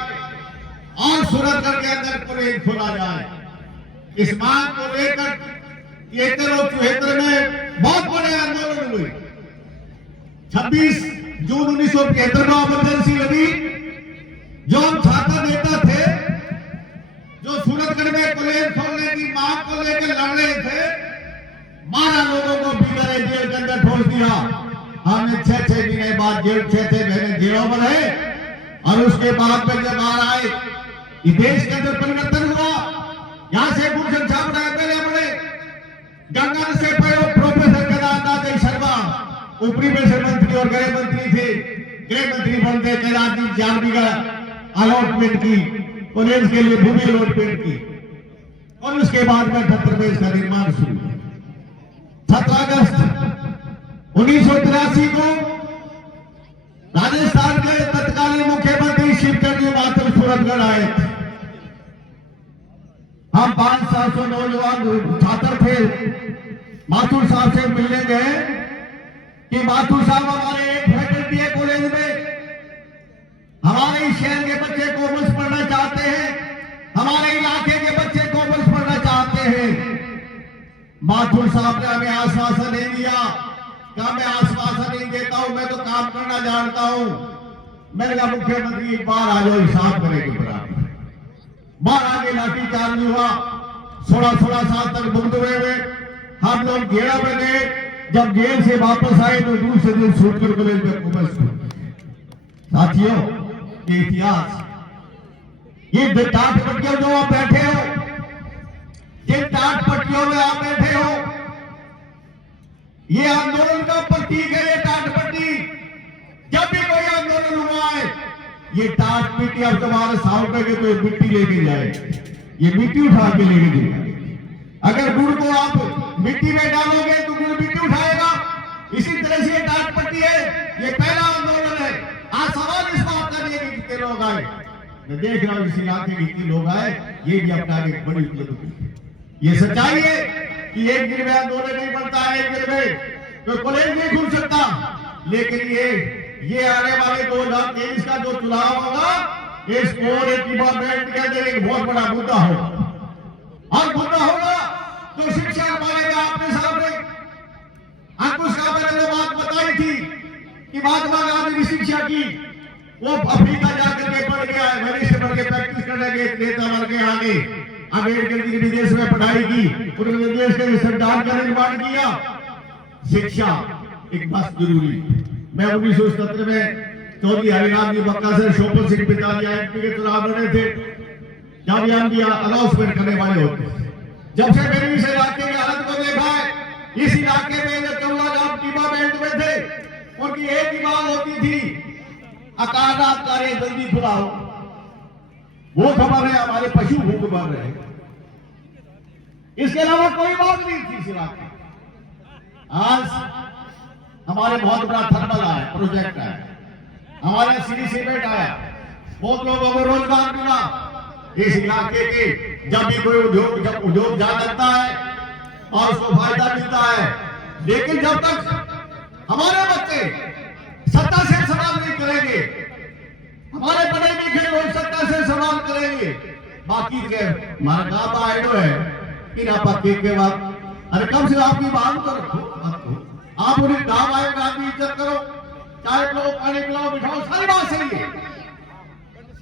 और सूरतगढ़ के अंदर कॉलेज खोला जाए। इस मांग को लेकर 73 और 74 में बहुत बड़े आंदोलन हुए। 26 जून 1975 को इमरजेंसी लगी। जो हम छात्र नेता थे, जो सूरतगढ़ में कॉलेज खोलने की मांग को लेकर लड़ रहे थे, 12 लोगों को बीकानेर जेल के अंदर ठोस दिया। हमने 6-6 महीने बाद 6-6 महीने जेलों में रहे और उसके बाद में जब बाहर आए, इस देश के अंदर परिवर्तन हुआ। यहां से गुलशन साहब पहले बड़े गंगा से प्रोफेसर केदारनाथ शर्मा ऊपरी परिषद मंत्री और गृह मंत्री थे। गृह मंत्री बनते केदारनाथ 4 बीघा अलॉटमेंट की, कॉलेज के लिए भूमि अलॉटमेंट की और उसके बाद में 78 में इसका निर्माण शुरू हुआ। 17 अगस्त 1983 को राजस्थान के तत्कालीन मुख्यमंत्री शिवचंद्र जी माथुर सूरतगढ़ आए थे। हम 500 नौजवान छात्र थे, माथुर साहब से मिलने गए कि माथुर साहब हमारे एक फैकल्टी है कॉलेज में, हमारे शहर के बच्चे कॉमर्स पढ़ना चाहते हैं, हमारे इलाके के बच्चे कॉमर्स पढ़ना चाहते हैं। माथुर साहब ने हमें आश्वासन नहीं दिया। क्या मैं आश्वासन नहीं देता हूं, मैं तो काम करना जानता हूं। मैंने कहा मुख्यमंत्री एक बार आ जाओ, हिसाब करेंगे बराबर। बाहर आगे लाठीचार्ज हुआ, 16 साल तक बंद हुए। हम लोग घेरा में गए, जब जेल से वापस आए तो दूसरे दिन सूरतगढ़ कॉलेज में कॉमर्स। साथियों, ये इतिहास, ये टाट पट्टियों जो आप बैठे हो, जिन टाट पट्टियों में आप बैठे हो, ये आंदोलन का प्रतीक है। ये टाट पट्टी, जब भी कोई आंदोलन हुआ है, ये टाट पट्टी अब तुम्हारे सामने के तो मिट्टी लेके जाए, ये मिट्टी उठा के लेके जाए। अगर गुड़ को आप मिट्टी में डालोगे तो गुड़ मिट्टी उठाएगा। इसी तरह से ये टाट पट्टी है, ये पहला आंदोलन है। आज सवाल इस बात का नहीं है कि कितने लोग आए, मैं देख रहा हूं इस इलाके के कितने लोग आए, ये भी अपना एक बड़ी उपलब्धि। ये सच्चाई है कि एक दिन में आंदोलन नहीं बनता है, एक दिन में तो कॉलेज नहीं खुल सकता। लेकिन ये आने वाले 2023 का जो चुनाव होगा, इस कोर डिपार्टमेंट के अंदर एक बहुत बड़ा मुद्दा होगा और मुद्दा होगा तो शिक्षा मांगेगा आपके सामने। अंकुश का मैंने जो बात बताई थी कि महात्मा गांधी की शिक्षा की, वो अफ्रीका जाकर के पढ़ गया है, वहीं से पढ़ के प्रैक्टिस करने के नेता बन के आगे अमेरिकन की विदेश में पढ़ाई की, उन्होंने देश के संविधान का निर्माण किया। शिक्षा एक बस जरूरी। मैं 1970 में चौधरी हरिराम जी बक्कासर, शोभन सिंह पिताजी एमपी के चुनाव लड़े थे, जब हम भी अनाउंसमेंट करने वाले होते हैं। जब से मैंने इस इलाके की हालत को देखा है, इस इलाके में जब कमला राम टीमा बेल्ट में थे, उनकी एक ही मांग होती थी, अकारात कार्य जल्दी खुलाओ। वो खबर है हमारे पशु भूख मर रहे हैं, इसके अलावा कोई बात नहीं थी इस इलाके। आज हमारे बहुत बड़ा थर्मल आया, प्रोजेक्ट आया, हमारे सिटी सीमेंट आया, बहुत लोगों को रोजगार मिला इस इलाके के। जब भी कोई उद्योग जा लगता है और उसको फायदा मिलता है, लेकिन जब तक हमारे बच्चे सत्ता से सवाल नहीं करेंगे, हमारे पढ़े लिखे लोग सत्ता से सवाल करेंगे, बाकी के हमारा गांव आइडो है कि ना पक्के के बाद, अरे कम से आपकी बात तो रखो, आप उन्हें गांव आए गांव की इज्जत करो, चाय पिलाओ, पानी पिलाओ, बिठाओ, सारी बात सही है,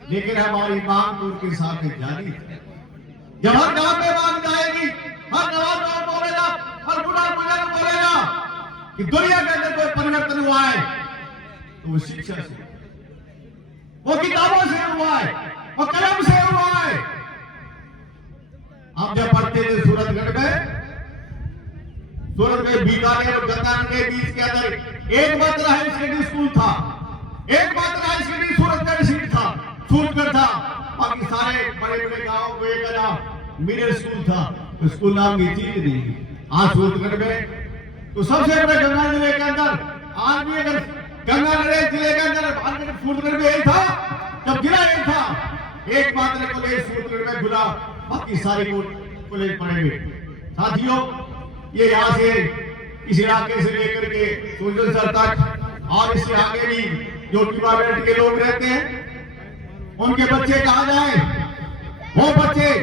लेकिन हमारी मांग तो उनके साथ जारी है। जब हर गांव में मांग जाएगी, हर नवाजवान बोलेगा, हर बुढ़ा बुजुर्ग बोलेगा कि दुनिया के अंदर कोई परिवर्तन हुआ है, तो वो शिक्षा से, वो किताबों से हुआ है, वो कलम से हुआ है। हम जब पढ़ते थे सूरतगढ़ में बीकानेर और गंगानगर के बीच के अंदर एक मात्र हाई सेकेंडरी स्कूल था, एक मात्र हाई सेकेंडरी सूरतगढ़ सीट था, सूरतगढ़ था, बाकी सारे बड़े बड़े गांवों को एक मिडिल स्कूल था, तो स्कूल नाम की चीज नहीं। आज सूरतगढ़ में तो सबसे बड़े गंगानगर जिले के अंदर, आज भी अगर गंगानगर जिले के अंदर सूरतगढ़ में एक था, जब गिरा एक था, एक मात्र कॉलेज सूरतगढ़ में खुला, बाकी सारे कॉलेज पड़े हुए। साथियों, ये यहाँ से इस इलाके से लेकर के सूरजसर तक और इससे आगे भी जो टीमा बेल्ट के लोग रहते हैं, उनके बच्चे कहाँ जाए? वो बच्चे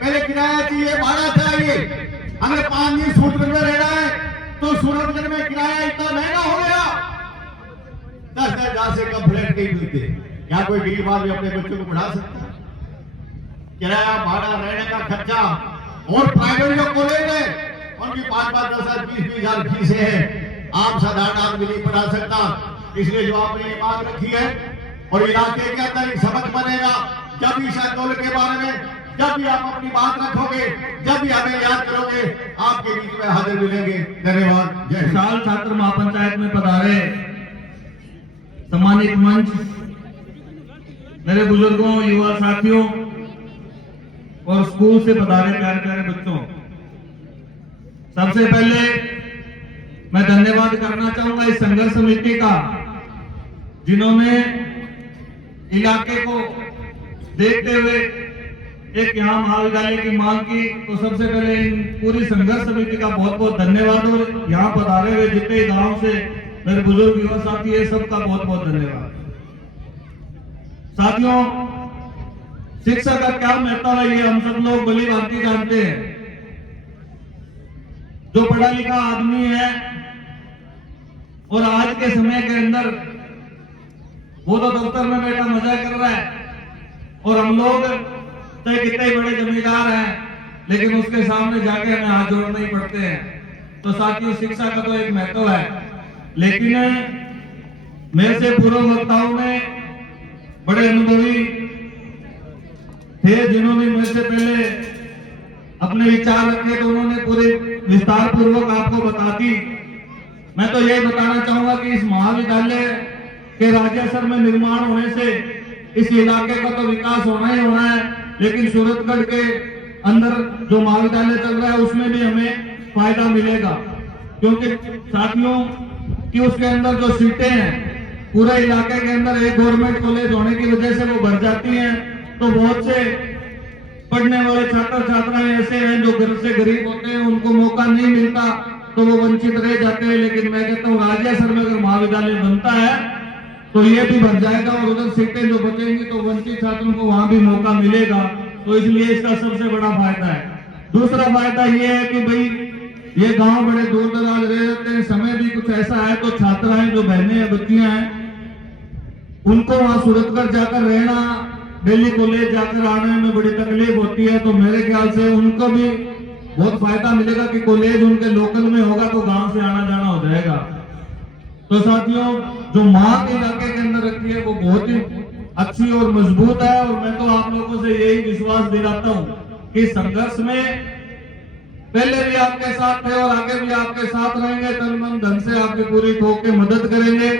पहले किराया चाहिए, भाड़ा चाहिए। अगर 5 दिन सूरतगढ़ में रहना है तो सूरतगढ़ में किराया इतना महंगा हो गया, 10,000 से कम फ्लैट नहीं मिलते। क्या कोई गरीब आदमी अपने बच्चों को पढ़ा सकता है? किराया, भाड़ा, रहने का खर्चा, और प्राइवेट जो कॉलेज है उनकी 5-5, 10,000, 20-20 हजार फीसें हैं, आम साधारण आदमी नहीं पढ़ा सकता। इसलिए जो आपने ये मांग रखी है, और इलाके के अंदर एक समझ बनेगा, जब इस आंदोलन के बारे में जब भी आप अपनी बात रखोगे, जब भी हमें याद करोगे, आपके बीच में हाजिर मिलेंगे। धन्यवाद। जय हिंद। साल छात्र महापंचायत में पधारे सम्मानित मंच, मेरे बुजुर्गों, युवा साथियों और स्कूल से पधारे प्यारे प्यारे बच्चों, सबसे पहले मैं धन्यवाद करना चाहूंगा इस संघर्ष समिति का, जिन्होंने इलाके को देखते हुए एक यहाँ महाविद्यालय की मांग की। तो सबसे पहले इन पूरी संघर्ष समिति का बहुत बहुत धन्यवाद, और यहाँ पधारे हुए जितने गांव से मेरे बुजुर्ग युवा साथी है, सबका बहुत बहुत धन्यवाद। साथियों, शिक्षा का क्या महत्व है ये हम सब लोग भली भांति जानते हैं। जो पढ़ा लिखा आदमी है और आज के समय के अंदर वो तो दफ्तर में बैठा मजा कर रहा है, और हम लोग चाहे कितने बड़े जमींदार हैं, लेकिन उसके सामने जाके हमें हाथ जोड़ने ही पड़ते हैं। तो साथियों, शिक्षा का तो एक महत्व है, लेकिन मेरे से पूर्व वक्ताओं में बड़े अनुभवी थे, जिन्होंने मेरे से पहले अपने विचार रखे, तो उन्होंने पूरे विस्तार पूर्वक आपको बता दी। मैं तो यही बताना चाहूंगा कि इस महाविद्यालय के राज्यस्तर में निर्माण होने से इस इलाके का तो विकास होना ही होना है, लेकिन सूरतगढ़ के अंदर जो महाविद्यालय चल रहा है उसमें भी हमें फायदा मिलेगा, क्योंकि साथियों कि उसके अंदर जो सीटें हैं पूरे इलाके के अंदर एक गवर्नमेंट कॉलेज होने की वजह से वो भर जाती हैं। तो बहुत से पढ़ने वाले छात्र छात्राएं ऐसे हैं जो घर से गरीब होते हैं, उनको मौका नहीं मिलता तो वो वंचित रह जाते हैं। लेकिन मैं कहता हूँ राज्यस्तर में अगर महाविद्यालय बनता है तो ये भी बन जाएगा, और उधर सीटें जो बचेंगी तो वंचित छात्रों को वहां भी मौका मिलेगा। तो इसलिए इसका सबसे बड़ा फायदा है। दूसरा फायदा ये है कि भाई ये गांव बड़े दूर दराज रहते हैं, समय भी कुछ ऐसा है तो छात्राएं जो बहनें हैं, बच्चियां हैं, उनको वहां सूरतगढ़ जाकर रहना, दिल्ली कॉलेज जाकर आने में बड़ी तकलीफ होती है। तो मेरे ख्याल से उनको भी बहुत फायदा मिलेगा कि कॉलेज उनके लोकल में होगा तो गांव से आना जाना हो जाएगा। तो साथियों, जो मांग इलाके के अंदर रखी है वो बहुत ही अच्छी और मजबूत है। और मैं तो आप लोगों से यही विश्वास दिलाता हूँ कि संघर्ष में पहले भी आपके साथ थे और आगे भी आपके साथ रहेंगे। तन मन धन से आपकी पूरी ठोक के मदद करेंगे।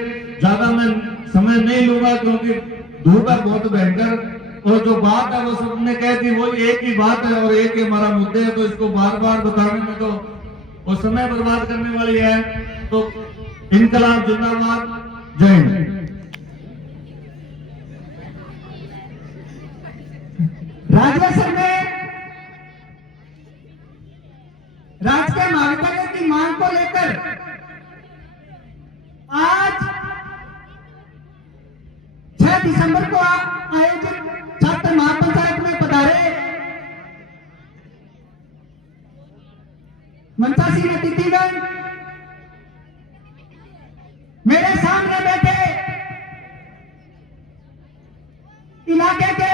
ज्यादा मैं समय नहीं लूंगा क्योंकि धूप है बहुत भयंकर, और जो बात है वो सबने कह दी, वो एक ही बात है और एक ही हमारा मुद्दे है, तो इसको बार बार बताने में तो वो समय बर्बाद करने वाली है। तो इनकलाब जिंदाबाद, जय हिंद। राजवेसर में राजकीय महाविद्यालय की मांग को लेकर आज 6 दिसंबर को आयोजित छात्र महापंचायत में पधारे मंचासीन अतिथिगण, मेरे सामने बैठे इलाके के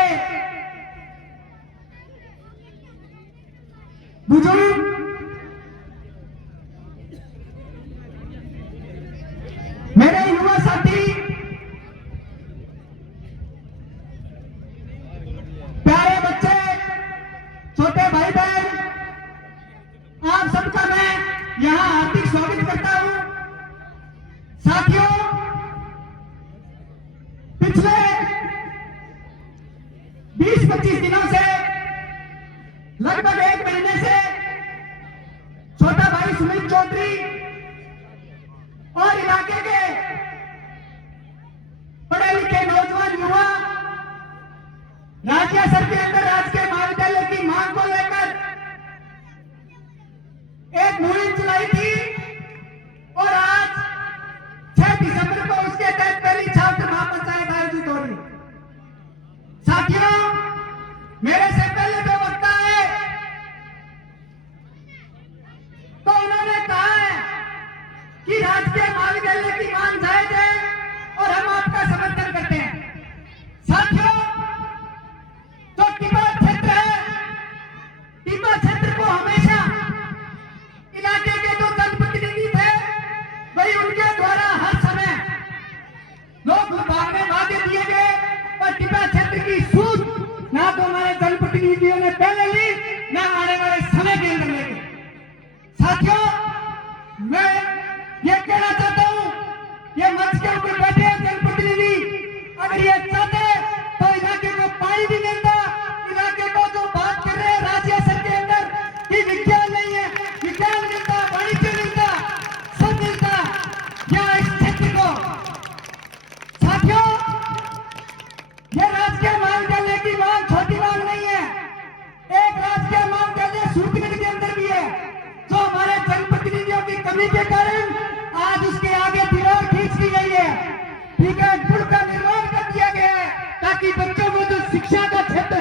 बुजुर्ग, मेरे युवा साथी, प्यारे बच्चे, छोटे भाई बहन, आप सबका मैं यहां हार्दिक स्वागत करता हूं। साथियों, पिछले 20-25 दिनों से, लगभग 1 महीने से छोटा भाई सुमित चौधरी और इलाके के पढ़े लिखे नौजवान युवा राजवेसर के अंदर राजकीय महाविद्यालय की मांग को लेकर एक मुहिम चलाई थी और आज 6 दिसंबर को उसके तहत पहली छात्र महापंचायत आयोजित हो रही। साथियों, मेरे से पहले जो वक्ता है तो उन्होंने कहा है कि राजकीय महाविद्यालय की मांग जायज है और हम आपका समर्थन करते हैं। साथियों, जो टिब्बा क्षेत्र है, टिब्बा क्षेत्र को हमेशा इलाके के जो जनप्रतिनिधि थे वही उनके द्वारा हर समय लोग विभाग में वादे दिए गए और टिब्बा क्षेत्र की सूझ ना तो हमारे जनप्रतिनिधियों ने पहले ली, ना आने वाले समय के अंदर लेंगे। साथियों, मैं ये कहना चाहता हूं, ये मंच के ऊपर बैठे जनप्रतिनिधि अगर ये चाहते तो इलाके को पानी भी मिलता। इलाके को जो बात कर रहे हैं राजवेसर के अंदर कि विज्ञान नहीं है, विज्ञान मिलता, वाणिज्य मिलता, सब मिलता यहाँ इस क्षेत्र को। साथियों, ये राजकीय महाविद्यालय की मांग छोटी मांग नहीं है। एक राजकीय महाविद्यालय सूरतगढ़ के अंदर भी है, जो हमारे जनप्रतिनिधियों की कमी के कारण आज उसके आगे दीवार खींच दी गई है। ठीक है, पुल का निर्माण कर दिया गया है ताकि बच्चों को जो शिक्षा का क्षेत्र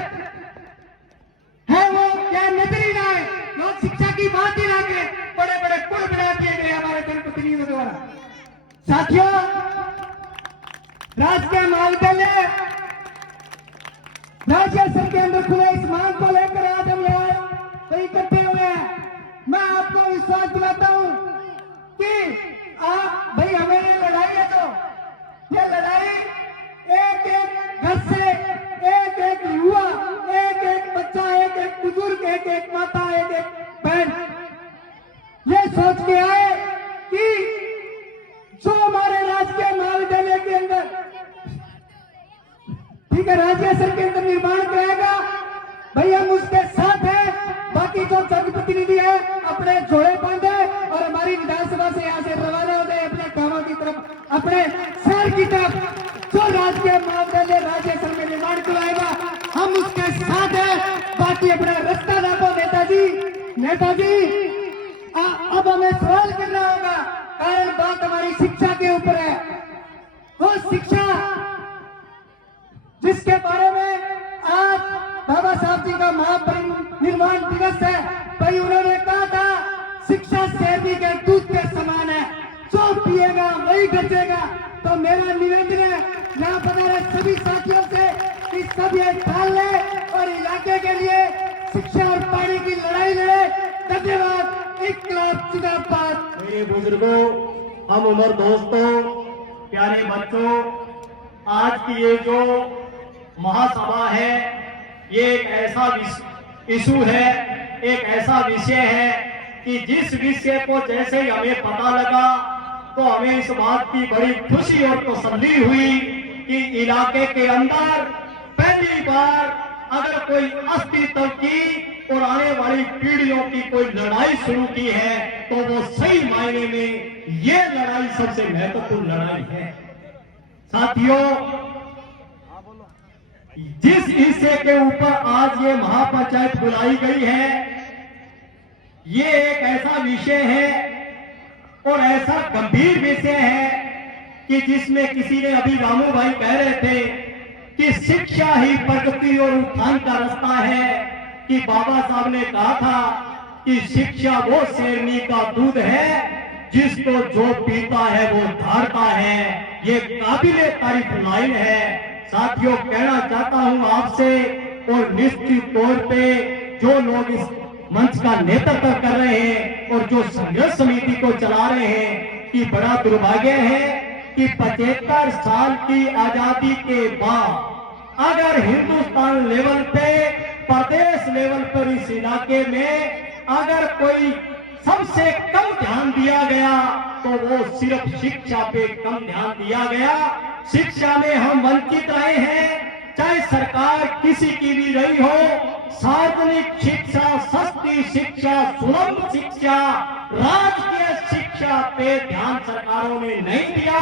है वो क्या नजर ही ना आए, लोग शिक्षा की बात ही ना करें। बड़े बड़े पुल बना दिए गए हमारे जनप्रतिनिधियों द्वारा। साथियों, राजकीय महाविद्यालय राजवेसर के अंदर खुले इस मांग को लेकर आज हम यहाँ इकट्ठे हुए हैं। मैं आपको विश्वास दिलाता हूँ कि आप भाई हमें ये लड़ाई है, तो ये लड़ाई एक एक घर से, एक एक युवा, एक एक बच्चा, एक एक बुजुर्ग, एक एक माता, एक एक बहन ये सोच के आए कि जो हमारे राजकीय महाविद्यालय के अंदर, ठीक है, राजवेसर के अंदर निर्माण कराएगा, भाई हम उसके साथ हैं। बाकी जो जनप्रतिनिधि है अपने जोड़े बांधे और हमारी विधानसभा से यहाँ से रवाना हो गए अपने गांवों की तरफ, अपने शहर की तरफ। जो राजकीय महाविद्यालय राजवेसर में निर्माण कराएगा हम उसके साथ हैं। बाकी अपना रास्ता नापो नेताजी। अब हमें सवाल करना होगा, कारण बात हमारी शिक्षा के ऊपर है। वो शिक्षा जिसके बारे में आज बाबा साहब जी का महापरिनिर्वाण दिवस है, भाई उन्होंने कहा था शिक्षा शहरी के दूध के समान है, जो पिएगा वही बचेगा। तो मेरा निवेदन है यहाँ पर सभी साथियों से कि सब ये ठान ले और इलाके के लिए शिक्षा और पानी की लड़ाई लड़े। धन्यवाद। इनकलाब जिंदाबाद। मेरे बुजुर्गों, हम उम्र दोस्तों, प्यारे बच्चों, आज की ये जो महासभा है, ये एक ऐसा इशू है, एक ऐसा विषय है कि जिस विषय को जैसे ही हमें पता लगा तो हमें इस बात की बड़ी खुशी और तसल्ली हुई कि इलाके के अंदर पहली बार अगर कोई अस्तित्व की और आने वाली पीढ़ियों की कोई लड़ाई शुरू की है तो वो सही मायने में ये लड़ाई सबसे महत्वपूर्ण लड़ाई है। साथियों, जिस हिस्से के ऊपर आज ये महापंचायत बुलाई गई है, ये एक ऐसा विषय है और ऐसा गंभीर विषय है कि जिसमें किसी ने अभी रामू भाई कह रहे थे कि शिक्षा ही प्रगति और उत्थान का रास्ता है, कि बाबा साहब ने कहा था कि शिक्षा वो शेरनी का दूध है जिसको जो पीता है वो धारता है। ये काबिले तारीफ लाइन है। साथियों, कहना चाहता हूं आपसे, और निश्चित तौर पे जो लोग इस मंच का नेतृत्व कर रहे हैं और जो संघर्ष समिति को चला रहे हैं, कि बड़ा दुर्भाग्य है कि 75 साल की आजादी के बाद अगर हिंदुस्तान लेवल पे, प्रदेश लेवल पर इस इलाके में अगर कोई सबसे कम ध्यान दिया गया तो वो सिर्फ शिक्षा पे कम ध्यान दिया गया। शिक्षा में हम वंचित रहे हैं, चाहे सरकार किसी की भी रही हो। सार्वजनिक शिक्षा, सस्ती शिक्षा, सुलभ शिक्षा, राजकीय शिक्षा पे ध्यान सरकारों ने नहीं दिया।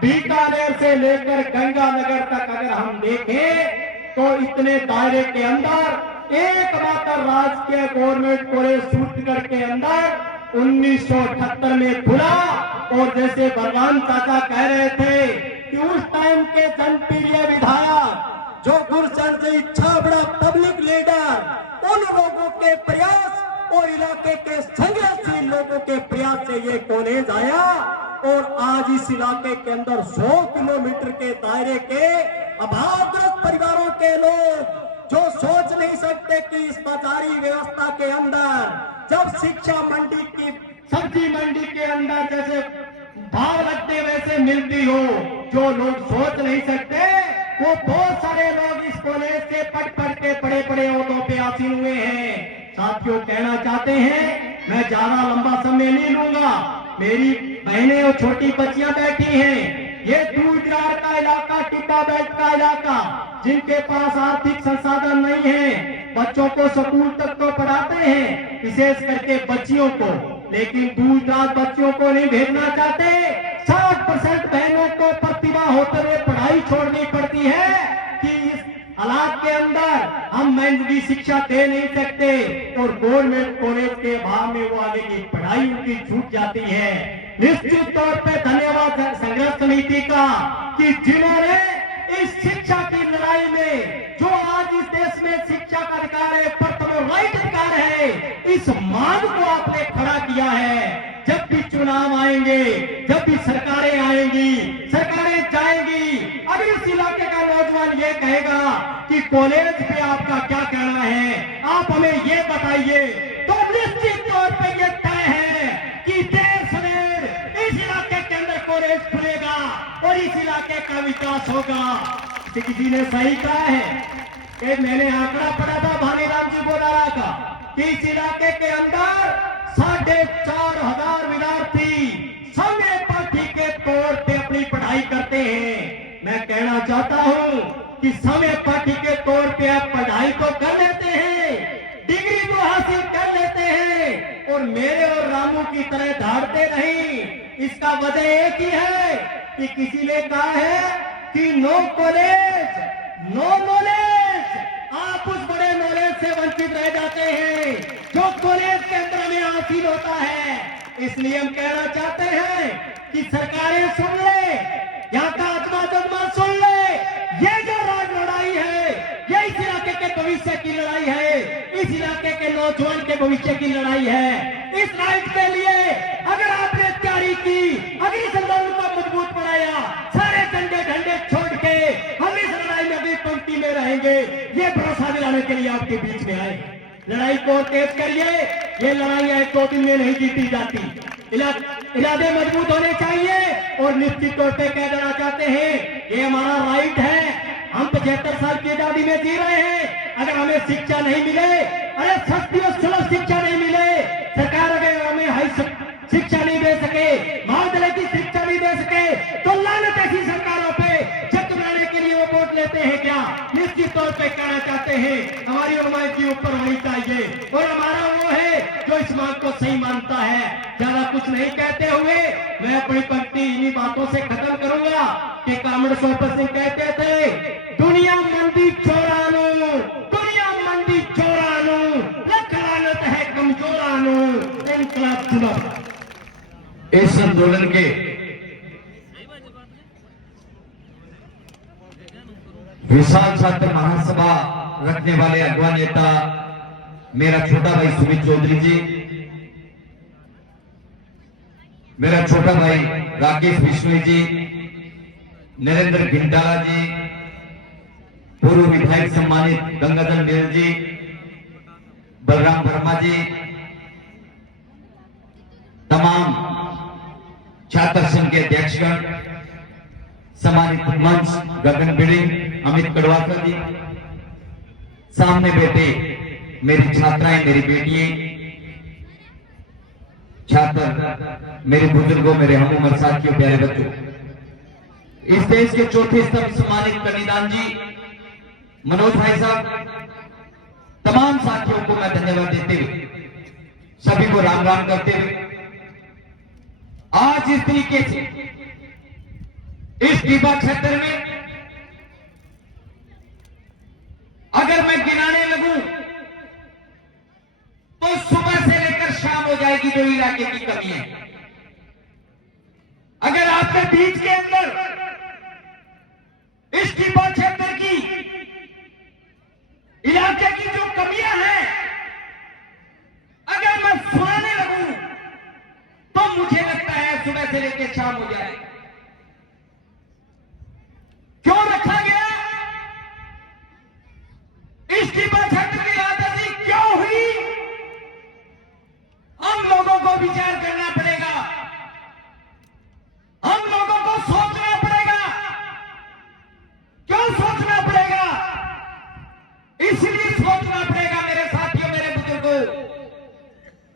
बीकानेर से लेकर गंगानगर तक अगर हम देखें तो इतने दायरे के अंदर एकमात्र राजकीय गवर्नमेंट कॉलेज सूरतगढ़ के अंदर 1978 में खुला। और जैसे भगवान चाचा कह रहे थे कि उस टाइम के जनप्रिय विधायक जो गुरचंद सिंह छाबड़ा पब्लिक लीडर, उन लोगों के प्रयास और इलाके के संघर्षशील लोगों के प्रयास से ये कॉलेज आया। और आज इस इलाके के अंदर 100 किलोमीटर के दायरे के अभावग्रस्त परिवारों के लोग जो सोच नहीं सकते कि इस बाजारी व्यवस्था के अंदर जब शिक्षा मंडी की, सब्जी मंडी के अंदर जैसे भाव लगते वैसे मिलती हो, जो लोग सोच नहीं सकते, वो बहुत सारे लोग इस कॉलेज से पढ़ के बड़े बड़े ओहदों पे आसीन हुए हैं। साथियों, कहना चाहते हैं, मैं ज्यादा लंबा समय नहीं लूंगा। मेरी बहनें और छोटी बच्चियां बैठी हैं। ये दूर दरार का इलाका, टिब्बा बेल्ट का इलाका, जिनके पास आर्थिक संसाधन नहीं है, बच्चों को स्कूल तक तो पढ़ाते हैं, विशेष करके बच्चियों को, लेकिन दूर दराज बच्चियों को नहीं भेजना चाहते। 60% बहनों को प्रतिभा होते हुए पढ़ाई छोड़नी पड़ती है कि इस हालात के अंदर हम महंगी शिक्षा दे नहीं सकते और गवर्नमेंट कॉलेज के अभाव में वो आगे की पढ़ाई उनकी छूट जाती है। निश्चित तौर पे धन्यवाद संघर्ष समिति का कि जिन्होंने इस शिक्षा की लड़ाई में, जो आज इस देश में शिक्षा का अधिकार है, प्रथम राइट अधिकार है, इस मांग को आपने खड़ा किया है। जब भी चुनाव आएंगे, जब भी सरकारें आएंगी, सरकारें जाएंगी, अगर इस इलाके का नौजवान ये कहेगा कि कॉलेज पे आपका क्या कहना है, आप हमें ये बताइए, तो निश्चित तौर पे ये तय है कि देश में इस इलाके के अंदर कॉलेज खुलेगा और इस इलाके का विकास होगा। किसी ने सही कहा है कि मैंने आंकड़ा पढ़ा था भानीराम जी बोलारा का कि इस इलाके के अंदर 4,500 विद्यार्थी समय पाठी के तौर पे अपनी पढ़ाई करते हैं। मैं कहना चाहता हूं कि समय पाठी के तौर पे आप पढ़ाई तो कर लेते हैं, डिग्री तो हासिल कर लेते हैं और मेरे और रामू की तरह धाड़ते नहीं। इसका वजह एक ही है कि किसी ने कहा है कि नो कॉलेज नो नॉलेज। आप उस बड़े नॉलेज से वंचित रह जाते हैं जो कॉलेज के अंदर हमें हासिल होता है। इसलिए हम कहना चाहते हैं कि सरकारें सुन ले, यहाँ का आत्मा जज्बा सुन ले। ये जो राज लड़ाई है, ये इस इलाके के भविष्य की लड़ाई है, इस इलाके के नौजवान के भविष्य की लड़ाई है। इस राइट के लिए अगर आपने तैयारी की, अगर इस आंदोलन को मजबूत बनाया, सारे झंडे झंडे छोड़ के हम इस लड़ाई में अगली पंक्ति में रहेंगे, ये भरोसा दिलाने के लिए आपके बीच में आए। लड़ाई को तेज करिए। ये लड़ाई 1-2 दिन में नहीं जीती जाती। इरादे मजबूत होने चाहिए। और निश्चित तौर पे कह देना चाहते हैं ये हमारा राइट है। हम 75 साल की आजादी में जी रहे हैं। अगर हमें शिक्षा नहीं मिले, अरे सस्ती और सुलभ शिक्षा नहीं मिले, सरकार अगर हमें हाई शिक्षा नहीं दे सके, महाविद्यालय की शिक्षा नहीं दे सके, तो लानत ऐसी सरकारों पे छत बनाने के लिए वो वोट लेते हैं क्या? निश्चित तौर पे कहना चाहते हैं हमारी उम्मीद की ऊपर होनी चाहिए और हमारा वो है जो इस मांग को सही मानता है। ज्यादा कुछ नहीं कहते हुए मैं अपनी पंक्ति इन्हीं बातों से खत्म करूंगा कि कामड़ सोपर सिंह कहते थे, दुनिया मंदी चोरानू, दुनिया मंदी चोरानू, लख लानत है कमजोरानू, इनकलाब चुनाव। इस आंदोलन के विशाल छात्र महासभा रखने वाले अगवा नेता मेरा छोटा भाई सुमित चौधरी जी, मेरा छोटा भाई राकेश बिश्नोई जी, नरेंद्र भिंडाला जी, पूर्व विधायक सम्मानित गंगाधर मेहर जी, बलराम वर्मा जी, तमाम छात्र संघ के अध्यक्षगण, सम्मानित मंच गगन बिडिंग, अमित कड़वाकर जी, सामने बैठे मेरी छात्राएं, मेरी बेटियां, छात्र, मेरे बुजुर्गों, मेरे हम उम्र साथियों, प्यारे बच्चों, इस देश के चौथे स्तंभ सम्मानित कन्नीदान जी, मनोज भाई साहब, तमाम साथियों को मैं धन्यवाद देते हुए सभी को राम राम करते हुए आज इस तरीके से इस डीबा क्षेत्र में अगर मैं गिनाने लगूं तो सुबह से लेकर शाम हो जाएगी जो इलाके की कमी है। अगर आपके बीच के अंदर इस डीबा क्षेत्र की इलाके की जो कमियां हैं अगर मैं सुनाने लगूं तो मुझे लगता है सुबह से लेकर शाम हो जाए। क्यों रखा गया इस डीबा क्षेत्र की आजादी क्यों हुई? हम लोगों को विचार करना पड़ेगा, हम लोगों को सोचना पड़ेगा। क्यों सोचना पड़ेगा? इसलिए सोचना पड़ेगा मेरे साथियों, मेरे बुजुर्गों,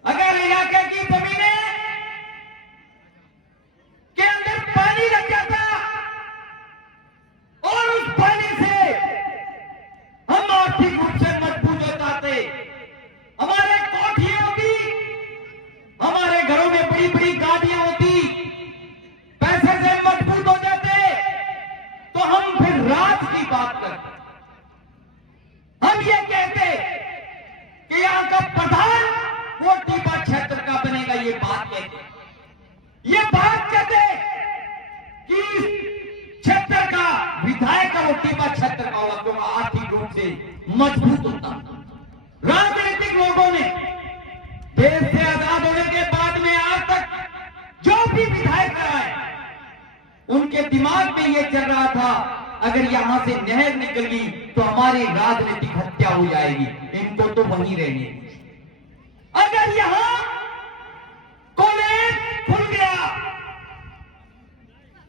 अगर इलाके की जमीनें के अंदर पानी लग जाता और उस पानी से हम आर्थिक रूप से मजबूत हो जाते, हमारे कोठियां होती, हमारे घरों में बड़ी बड़ी गाड़ियां होती, पैसे से मजबूत हो जाते, तो हम फिर राज की बात करते। हम ये कहते कि यहां का प्रधान वो डीबा क्षेत्र का बनेगा, ये बात कहते, ये बात कहते कि क्षेत्र का विधायक वो डीबा क्षेत्र का होगा जो आर्थिक रूप से मजबूत होता। राजनीतिक लोगों ने देश से आजाद होने के बाद में आज तक जो भी विधायक आए उनके दिमाग में यह चल रहा था अगर यहां से नहर निकल गई तो हमारी राजनीतिक हत्या हो जाएगी, इनको तो वहीं रहने। अगर यहां कॉलेज खुल गया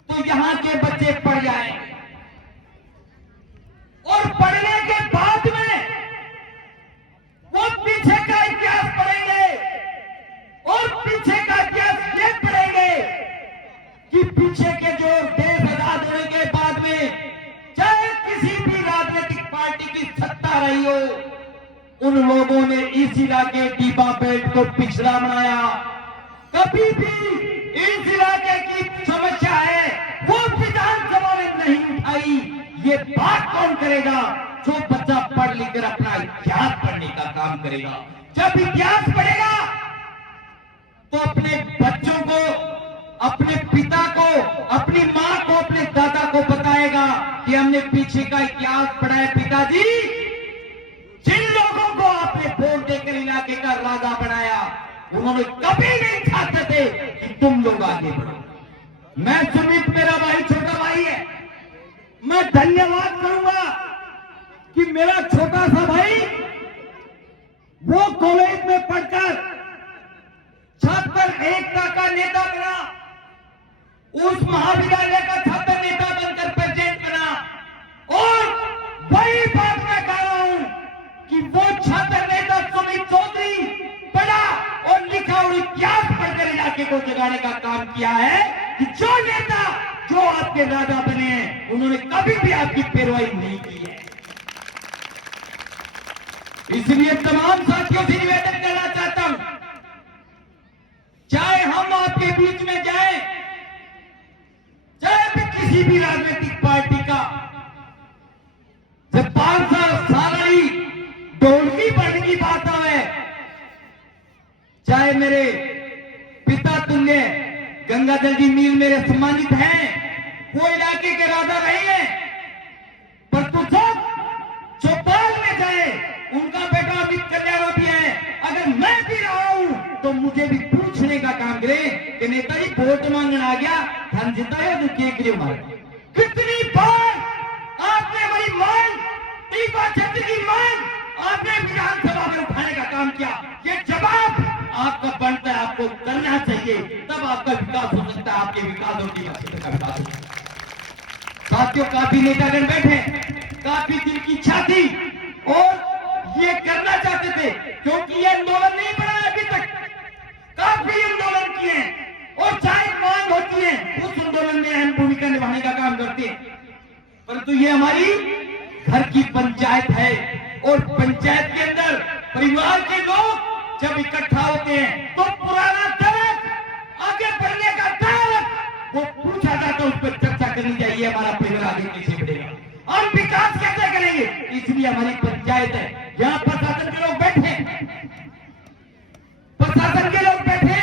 तो यहां के बच्चे पढ़ जाएंगे और पढ़ने के बाद में वो पीछे का इतिहास पढ़ेंगे और पीछे का इतिहास ये पढ़ेंगे कि पीछे के जो देश आजाद होने के बाद में चाहे किसी भी राजनीतिक पार्टी की सत्ता रही हो, उन लोगों ने इस इलाके डीबा बेल्ट को पिछड़ा बनाया। कभी भी इस इलाके की समस्या है वो विधानसभा में नहीं उठाई। ये बात कौन करेगा? जो बच्चा पढ़ लिख कर अपना इतिहास पढ़ने का काम करेगा। जब इतिहास पढ़ेगा तो अपने बच्चों को, अपने पिता को, अपनी मां को, अपने दादा को बताएगा कि हमने पीछे का इतिहास पढ़ा है। पिताजी, जिन लोगों को आपने वोट देकर इलाके का राजा बनाया उन्होंने कभी नहीं चाहते थे कि तुम लोग आगे बढ़ो। मैं सुमित, मेरा भाई, छोटा भाई है, मैं धन्यवाद करूंगा कि मेरा छोटा सा भाई वो कॉलेज में पढ़कर छात्र एकता का नेता बना, उस महाविद्यालय का छात्र नेता बनकर प्रेसिडेंट बना। और वही बात मैं कह रहा हूं कि वो छात्र नेता सुमित चौधरी पढ़ा और लिखा और इतिहास पढ़कर इलाके को जगाने का काम किया है कि जो नेता जो आपके राजा बने हैं उन्होंने कभी भी आपकी पैरवाई नहीं की है। इसलिए तमाम साथियों से निवेदन करना चाहता हूं, चाहे हम आपके बीच में जाएं, चाहे भी किसी भी राजनीतिक पार्टी का, जब 5 साल वाली ढोलकी पढ़ने की बात आवे, चाहे मेरे पिता तुल्य गंगाधर जी मील मेरे सम्मानित हैं, वो इलाके के राजा रहे हैं, पर तू जब चौपाल में जाए, उनका बेटा अमित कल्याण भी है, अगर मैं भी रहा हूं तो मुझे भी पूछने का काम करे कि नेताजी वोट मांगने आ गया, धन जिताया तो के लिए मारे। कितनी बार आपने हमारी मांग, दीपा क्षेत्र की मांग आपने विधानसभा में उठाने का काम किया। ये जवाब आपका बनता है, आपको करना चाहिए, तब आपका विकास हो सकता है, आपके विकास और दीपा क्षेत्र का विकास हो सकता है। साथियों, काफी नेतागण बैठे, काफी दिल की इच्छा थी और ये करना चाहते थे, क्योंकि ये आंदोलन नहीं बढ़ा अभी तक, काफी आंदोलन किए हैं और चाहे मांग होती है उस आंदोलन में अहम भूमिका निभाने का काम करते हैं। परंतु ये हमारी घर की पंचायत है और पंचायत के अंदर परिवार के लोग जब इकट्ठा होते हैं तो पुराना दर्द, आगे बढ़ने का दर्द वो पूछा जाता है, उस पर चर्चा करनी चाहिए, हमारा परिवार आगे कैसे बढ़ेगा, हम विकास कैसे करेंगे। इसलिए हमारी पंचायत है, यहां प्रशासन के लोग बैठे, प्रशासन के लोग बैठे,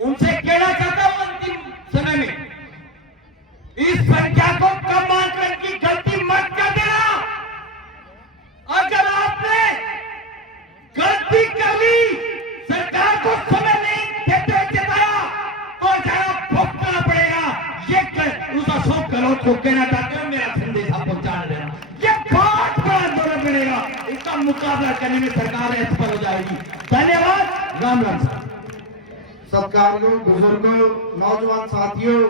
उनसे कहना चाहता हूं अंतिम समय में इस संख्या को कम आंकलन की गलती मत कर देना। अगर आपने गलती कर ली, सरकार को समय नहीं देते हुए जताया तो जरा भुगतना पड़ेगा। ये उस अशोक गहलोत को कहना चाहते हो, मेरा संदेश आप पहुंचा देना। ये बहुत बड़ा आंदोलन बनेगा, इसका मुकाबला करने में सरकार असफल हो जाएगी। धन्यवाद। राम राम। सत्कारियों, बुजुर्गों, नौजवान साथियों,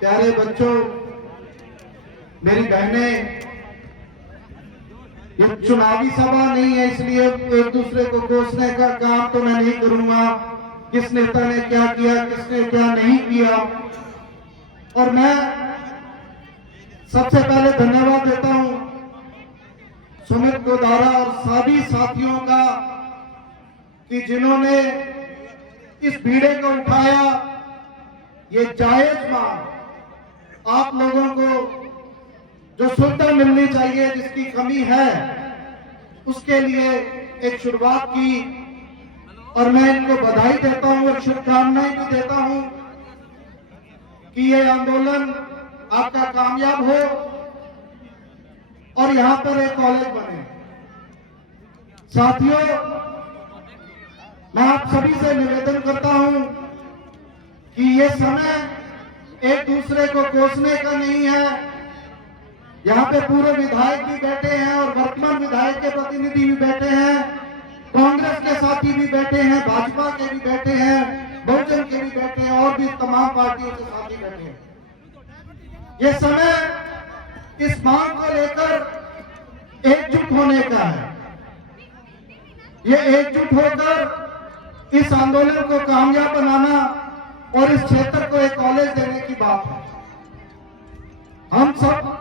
प्यारे बच्चों, मेरी बहनें, ये चुनावी सभा नहीं है, इसलिए एक दूसरे को कोसने का काम तो मैं नहीं करूंगा, किस नेता ने क्या किया, किसने क्या नहीं किया। और मैं सबसे पहले धन्यवाद देता हूं सुमित गोदारा और सभी साथियों का कि जिन्होंने इस बीड़े को उठाया। ये जायज मांग आप लोगों को जो सुविधा मिलनी चाहिए, जिसकी कमी है, उसके लिए एक शुरुआत की और मैं इनको बधाई देता हूं और शुभकामनाएं भी देता हूं कि ये आंदोलन आपका कामयाब हो और यहां पर एक कॉलेज बने। साथियों, मैं आप सभी से निवेदन करता हूं कि ये समय एक दूसरे को कोसने का नहीं है। यहाँ पे पूर्व विधायक भी बैठे हैं और वर्तमान विधायक के प्रतिनिधि भी बैठे हैं, कांग्रेस के साथी भी बैठे हैं, भाजपा के भी बैठे हैं, बहुजन के भी बैठे हैं और भी तमाम पार्टियों के साथी बैठे हैं। ये समय इस मांग को लेकर एकजुट होने का है। ये एकजुट होकर इस आंदोलन को कामयाब बनाना और इस क्षेत्र को एक कॉलेज देने की बात है। हम सब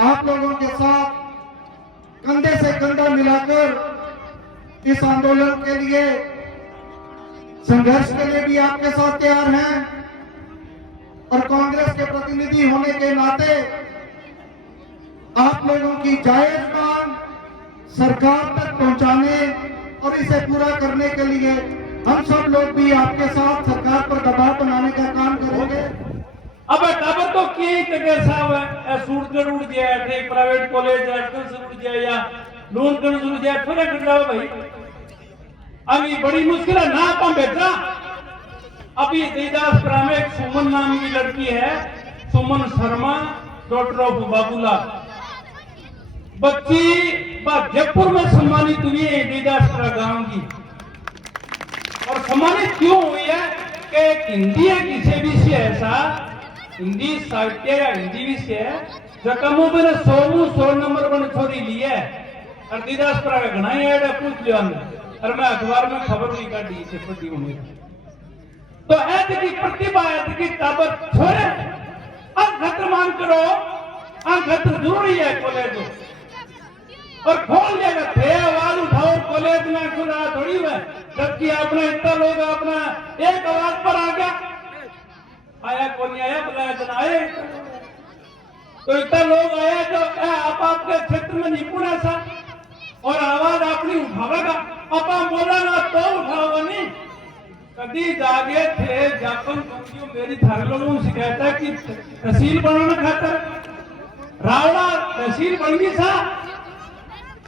आप लोगों के साथ कंधे से कंधा मिलाकर इस आंदोलन के लिए, संघर्ष के लिए भी आपके साथ तैयार हैं और कांग्रेस के प्रतिनिधि होने के नाते आप लोगों की जायज मांग सरकार तक पहुंचाने और इसे पूरा करने के लिए हम सब लोग भी आपके साथ सरकार पर दबाव बनाने का काम करेंगे। अब टाबर तो किए कगर साहब सूट कर उड़ गया थे, प्राइवेट कॉलेज आजकल से उड़ गया या लोन कर उड़ गया, थोड़ा कर जाओ भाई। अभी बड़ी मुश्किल है ना कम बेटा। अभी देदासपुरा में एक सुमन नाम की लड़की है, सुमन शर्मा, डॉक्टर ऑफ बाबूलाल, बच्ची जयपुर में सम्मानित हुई है देदासपुरा गांव की। और सम्मानित क्यों हुई है? कि हिंदी एक विषय विषय ऐसा हिंदी साहित्य या हिंदी विषय है जकमो मैंने 100 नंबर बन छोड़ी ली है और दिदासपुरा का घना ऐड पूछ लिया हमने और मैं अखबार में खबर भी काटी इसे पढ़ी होने तो ऐद की प्रतिभा ऐद की ताकत छोड़े अब खतर मान करो खतर जरूरी है कॉलेज और खोल देगा थे आवाज उठाओ कॉलेज में खुला थोड़ी है जबकि अपना इतना लोग अपना एक आवाज पर आ गया आया कौन आया बुलाया जन आए तो इतना लोग आया जो आप आपके क्षेत्र में निपुण है सा और आवाज अपनी उठावेगा आप बोला ना तो उठाओगे नहीं कभी जागे थे जापन कंपनियों मेरी थारे लोगों ने शिकायत है कि तहसील बनाना खातर रावड़ा तहसील बन गई सा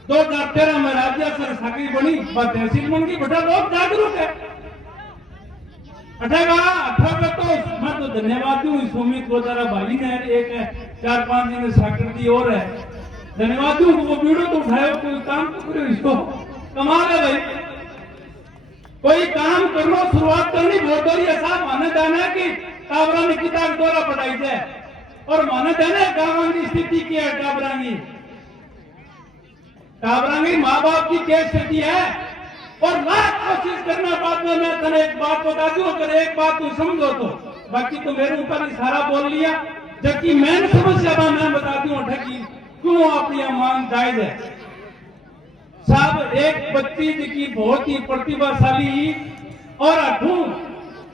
2013 में राज्य सरकारी बनी तहसील बन गई बेटा लोग जागरूक है अठारह तो मैं तो धन्यवाद दूं सुमित गोदारा भाई ने एक 4-5 दिन साकर दी और है धन्यवाद दूं वो वीडियो तो उठाए कोई काम तो करो इसको कमाल है भाई कोई काम करना शुरुआत करनी बहुत बड़ी ऐसा माना जाना है कि टाबरा ने किताब द्वारा पढ़ाई जाए और माना जाना है गांव की स्थिति क्या है टाबरांगी माँ बाप की क्या स्थिति है और लाख कोशिश करना बाद में मैं तेरे एक बात बता दूं अगर एक बात तू समझो तो बाकी तो मेरे ऊपर इशारा बोल लिया जबकि मैंने समस्या मैं बता दूं ठगी क्यों अपनी मांग जायज है साहब एक बच्ची की बहुत ही प्रतिभाशाली और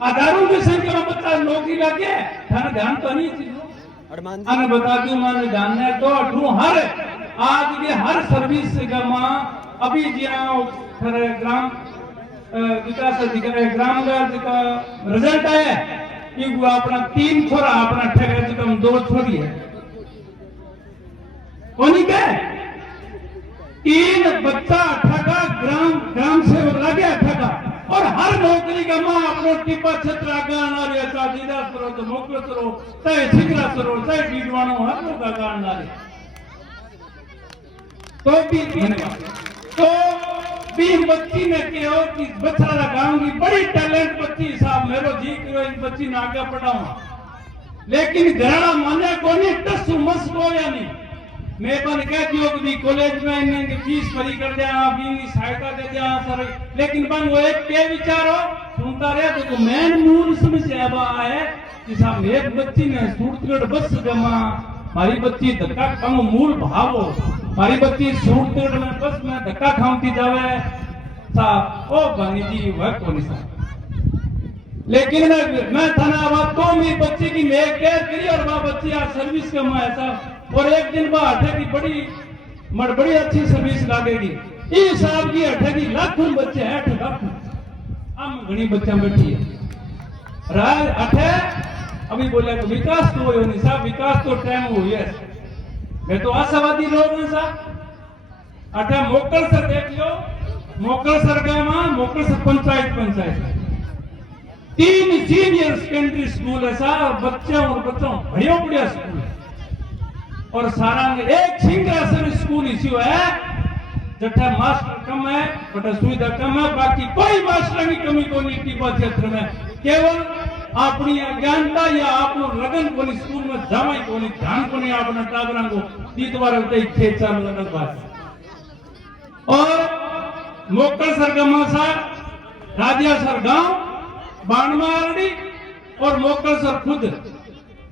हजारों की संख्या में बच्चा नौकरी लगे ध्यान तो नहीं चीजों अन बता दूं मैंने जानना तो हर आज के हर सर्विस गमा अभी ग्राम विकास अधिकारी ग्राम का रिजल्ट आया कि वो अपना 3 छोरा अपना ठेका कम 2 छोरी है कौन क्या 3 बच्चा ठगा ग्राम सेवक लगे ठगा और हर नौकरी का माँ अपनो टिप्पा क्षेत्र आगाना रे चाहे करो तो मोकलो करो चाहे सिगरा करो चाहे बीडवाणो हर लोग आगाना रे तो भी बच्ची ने कहो कि बछड़ा गांव की बड़ी टैलेंट बच्ची साहब मेरो जी करो इन बच्ची ने आगे पढ़ाऊं लेकिन घराना माने कोनी टस मस को या नहीं मैं बन कह दियो कि कॉलेज में इन्हें फीस भरी कर दिया अभी सहायता दे दिया सर लेकिन बन वो एक क्या विचार हो सुनता रहे तो मेन मूल समस्या है कि साहब एक बच्ची ने सूरतगढ़ बस जमा हमारी बच्ची धक्का खाओ मूल भाव हो हमारी बच्ची सूरतगढ़ में बस में धक्का खाती जावे साहब ओ भानी जी वह कौन सा लेकिन मैं थाना आवाज तो मेरी बच्ची की मैं केयर करी और वह बच्ची आज सर्विस का मैं ऐसा और एक दिन बाद अठे की बड़ी अच्छी सर्विस लागेगी इस साल की अठे की लाखों बच्चे हैं 8 लाख हम घनी बच्चा बैठी है राज अठे अभी बोले तो विकास तो हो नहीं साहब विकास तो टाइम हो है मैं तो आशावादी लोग हैं साहब अठे मोकल सर देख लो मोकल सर गांव मोकल sir panchayat 3 senior secondary school है साहब बच्चे और बच्चों बढ़िया स्कूल है और सारा एक सिंहासन स्कूल इसी है जठा मास्टर कम है बटा सुविधा कम है बाकी कोई मास्टर की कमी को नहीं टिब्बा क्षेत्र में केवल अपनी अज्ञानता या आप लगन को स्कूल में जावाई को ध्यान को नहीं अपना टाबरा को तीतवार होते खेत चालू अलग बात और मोकल सरगमा सा राजिया सर गांव बाणमारडी और मोकल सर खुद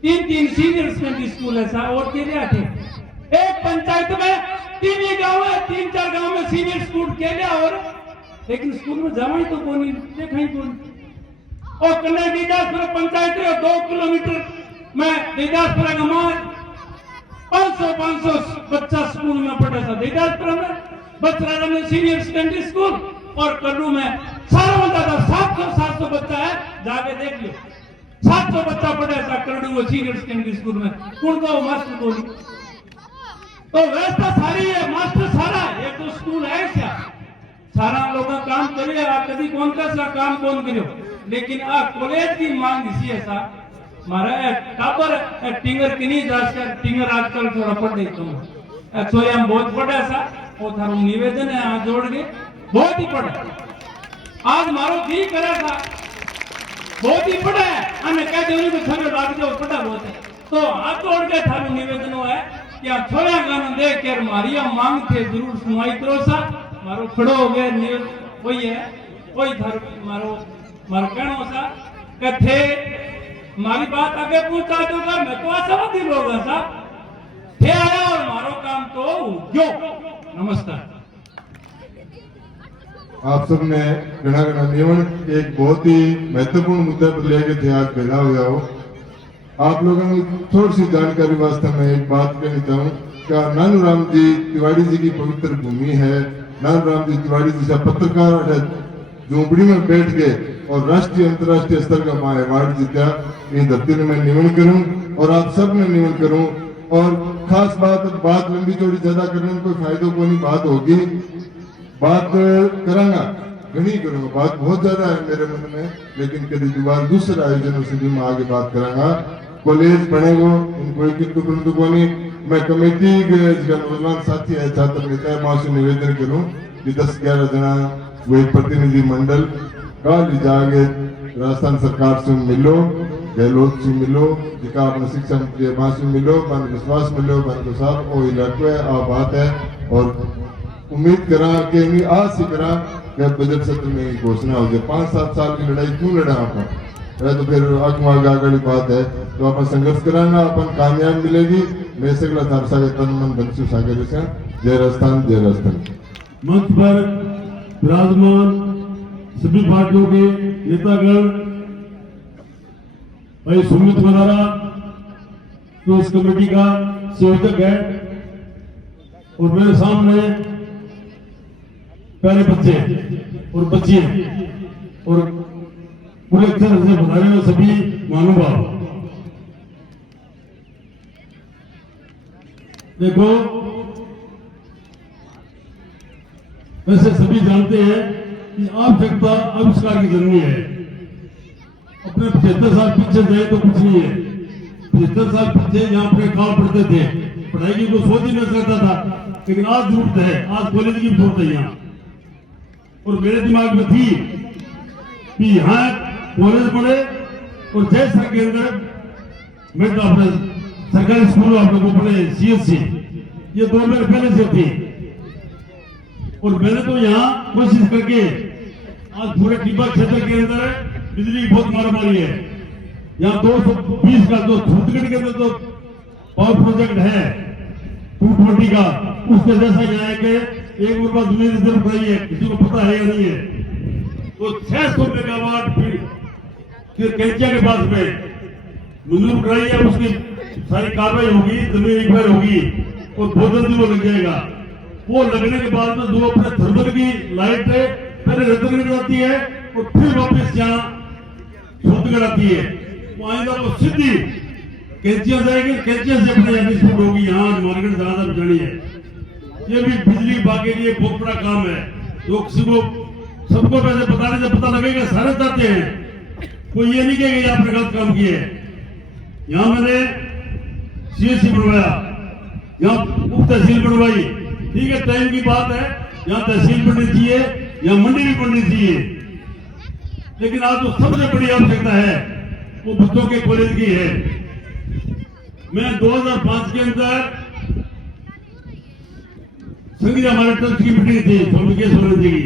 3 सीनियर सेकेंडरी स्कूल है साहब और तेरे थे एक पंचायत में 3 ही गांव है 3-4 गांव में सीनियर स्कूल के लिया और लेकिन स्कूल में जावा ही तो कौन देखा ही कौन और कन्या दीदासपुर पंचायत है 2 किलोमीटर में दीदासपुर गांव 500 बच्चा स्कूल में पढ़ा था दीदासपुर में बचराड़ा में सीनियर सेकेंडरी स्कूल और कल्लू में सारा ज्यादा 700 बच्चा है जाके देख लो 700 बच्चा पढ़े था करडू वो सीनियर सेकेंडरी स्कूल में कौन का मास्टर बोली तो व्यवस्था सारी है मास्टर सारा ये तो स्कूल है क्या सारा लोग काम करे आप कभी कौन का काम कौन करो लेकिन आ कॉलेज की मांग इसी है सा हमारा टापर टिंगर की नहीं जाकर टिंगर आजकल थोड़ा पढ़ रही तुम एक्चुअली हम बहुत पढ़े सा वो थारू निवेदन है आज जोड़ के बहुत ही पढ़े आज मारो जी करे था बहुत ही पढ़ा है, हमें कहते हैं उनको थोड़े बात जो पढ़ा बहुत है। तो हाथ जोड़ के थारू निवेदन है कि आप थोड़ा गाना देख कर मारिया मांग थे जरूर सुनाई करो सा मारो खड़ो हो गए वही है वही थारू मारो कहना सा कथे मारी बात आगे पूछता तो मैं तो आशावादी लोग सा थे आया और मारो काम तो जो नमस्कार। आप सबने गणा नियमन एक बहुत ही महत्वपूर्ण मुद्दे पर लेकर थे आज भेजा हुआ हो। आप लोगों को थोड़ी सी जानकारी वास्ते मैं एक बात कहना चाहूँ। क्या नानूराम जी तिवारी जी की पवित्र भूमि है। नानूराम जी तिवारी जैसा पत्रकार है झोंपड़ी में बैठ के और राष्ट्रीय अंतर्राष्ट्रीय स्तर का वहाँ अवार्ड जीता, ये धरती में मैं नियमन करूँ और आप सब ने नियमन करूँ। और खास बात लंबी चौड़ी ज्यादा करने में कोई फायदो को नहीं, बात होगी बात करांगा घनी करूंगा, बात बहुत ज्यादा है मेरे मन में, लेकिन कभी दोबारा दूसरे आयोजनों से भी मैं आगे बात करांगा। कॉलेज बनेगा इनको किंतु परंतु को नहीं। मैं कमेटी के नौजवान साथी है छात्र नेता है वहां से निवेदन करूं कि 10-11 जना वो एक प्रतिनिधि मंडल कल जाके राजस्थान सरकार से मिलो, गहलोत से मिलो, जिका अपने शिक्षा मंत्री वहां से मिलो, मन विश्वास मिलो, मन को साथ वो इलाके है आ बात है। और उम्मीद करा कि नहीं आज से करा बजट सत्र में घोषणा हो जाए। 5-7 साल की लड़ाई क्यों लड़ा अपन, तो फिर आगे बात है तो अपन संघर्ष कराना, अपन कामयाब मिलेगी। मैं सगला थार सागे तन मन धन से सागर से जय राजस्थान जय राजस्थान। मंच पर विराजमान सभी पार्टियों के नेतागण, भाई सुमित मदारा तो इस कमेटी का संयोजक है और मेरे सामने प्यारे बच्चे और बच्चियां और पूरे अच्छे से बताने में सभी महानुभाव। देखो वैसे सभी जानते हैं कि आवश्यकता आविष्कार की जरूरी है। अपने 75 साल पीछे जाए तो कुछ नहीं है। 75 साल पीछे जहां अपने काम पढ़ते थे, पढ़ाई की कोई सोच ही नहीं सकता था, लेकिन आज जरूरत है, आज कॉलेज की जरूरत है यहाँ। और मेरे दिमाग में थी कि यहाँ कॉलेज पढ़े और जैसा के अंदर मैं तो अपने सरकारी स्कूल आप लोगों को पढ़े CSC, ये 2 महीने पहले से थी। और मैंने तो यहाँ कोशिश करके आज पूरे टिब्बा क्षेत्र के अंदर बिजली की बहुत मारामारी है। यहाँ 220 का जो छत्तीसगढ़ के अंदर जो पावर प्रोजेक्ट है 220 का, उसके जैसा यहाँ है कि 1 रुपया दुनिया की जरूरत नहीं है, किसी को पता है या नहीं है। तो 600 मेगावाट कैंचिया के पास में मंजूर कराई है, उसकी सारी कार्रवाई होगी, जमीन रिपेयर होगी और बहुत जल्दी वो लग जाएगा। वो लगने के बाद में जो अपने थर्मल की लाइट है पहले रतनगढ़ आती है और फिर वापस यहाँ छत्तीसगढ़ आती है। वो आएगा वो सीधी कैंचिया जाएगी, कैंचिया से अपने एक्सपोर्ट होगी, यहाँ मार्केट ज्यादा जानी है। ये भी बिजली विभाग के लिए बहुत बड़ा काम है। जो किसी को सबको पहले बताने से पता लगेगा, सारे चाहते हैं, कोई ये नहीं कहेगा आपने गलत काम किया है। यहाँ मैंने CSC बनवाया, यहाँ उप तहसील बनवाई, ठीक है, टाइम की बात है, यहाँ तहसील बननी चाहिए, यहाँ मंडी भी बननी चाहिए। लेकिन आज जो सबसे बड़ी आवश्यकता है वो बच्चों के कॉलेज की है। मैं 2005 के अंदर संगीत हमारे ट्रस्ट की मीटिंग थी स्वामी केशवानंद जी की।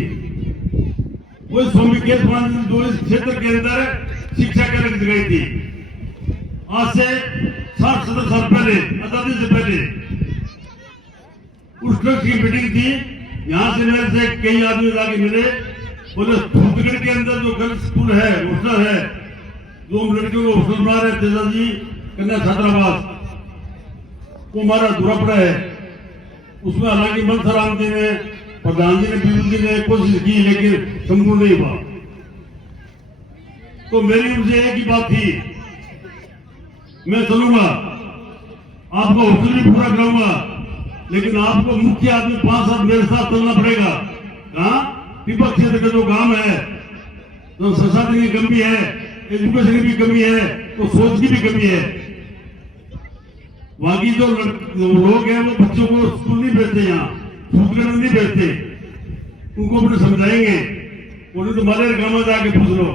वो स्वामी केशवानंद जी जो इस क्षेत्र के अंदर शिक्षा केंद्र गई थी, आज से 60-70 साल पहले, आजादी से पहले उस ट्रस्ट की मीटिंग थी। यहाँ से मेरे से कई आदमी जाके मिले, बोले छत्तीसगढ़ के अंदर जो गर्ल्स स्कूल है, हॉस्टल है, जो हम लड़कियों को हॉस्टल बना रहे तेजा जी कन्या छात्रावास, वो हमारा अधूरा पड़ा है। उसमें हालांकि मनसराम जी ने, प्रधान जी ने, पीयूष जी ने कोशिश की, लेकिन संपूर्ण नहीं हुआ। तो मेरी उनसे एक ही बात थी, मैं चलूंगा, आपका हॉस्टल भी पूरा कराऊंगा, लेकिन आपको मुख्य आदमी 5 साल मेरे साथ चलना पड़ेगा। कहाँ टिब्बा क्षेत्र का जो गांव है, जो संसाधन की कमी है, एजुकेशन की भी कमी है, तो सोच की भी कमी है। वहां की जो लोग हैं वो बच्चों को स्कूल नहीं भेजते, यहाँ छत्तीसगढ़ नहीं भेजते, उनको अपने समझाएंगे। उन्हें तो मालेर गांव में जाके पूछ लो,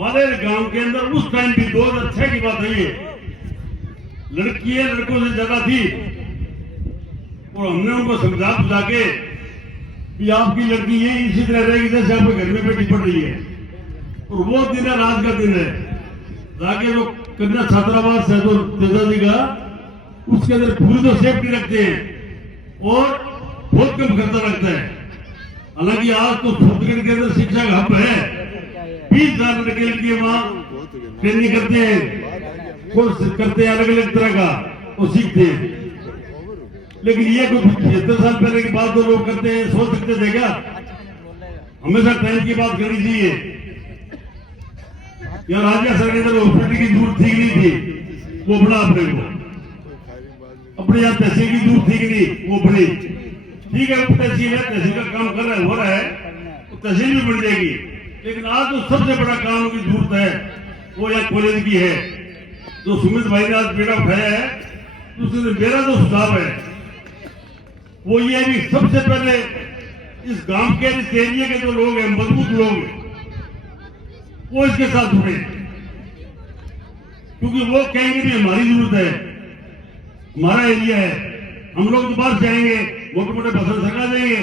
ग्वालियर गांव के अंदर उस टाइम भी 2006 की बात है ये, लड़कियां लड़कों से ज्यादा थी और हमने उनको समझा बुझा के कि आपकी लड़की ये इसी तरह रहेगी जैसे आपके घर में बेटी पढ़ रही है। और वो दिन है, रात का दिन है, जाके वो कन्या छात्रावास है तो तेजा जी का, उसके अंदर पूरी तो सेफ्टी रखते हैं और बहुत कम खर्चा लगता है। हालांकि आज तो छत्तीसगढ़ के अंदर शिक्षा का हब है, 20,000 लड़के लड़कियां वहां ट्रेनिंग करते हैं, कोर्स करते हैं अलग अलग तरह का और सीखते हैं। लेकिन ये कुछ 75 साल पहले की बात तो लोग करते हैं, सोच सकते थे क्या? हमेशा टाइम की बात करनी चाहिए। या राजा सरकार हॉस्पिटल की दूर ठीक नहीं थी, वो बड़ा अपने को, अपने यहाँ तहसील की दूर ठीक नहीं, वो बड़ी ठीक है, वो तहसील है, तहसील का काम कर रहा है, हो रहा है, तो तहसील भी बढ़ जाएगी। लेकिन आज तो सबसे बड़ा काम की जरूरत है वो यहाँ कॉलेज की है, जो सुमित भाई ने आज बेटा उठाया है। उसमें मेरा जो सुझाव है वो ये है कि सबसे पहले इस गांव के, इस एरिया के जो लोग हैं, मजबूत लोग हैं, वो इसके साथ जुड़े, क्योंकि वो कहेंगे भी हमारी जरूरत है, हमारा एरिया है, हम लोग तो बाहर जाएंगे, मोटे मोटे फसल सका देंगे,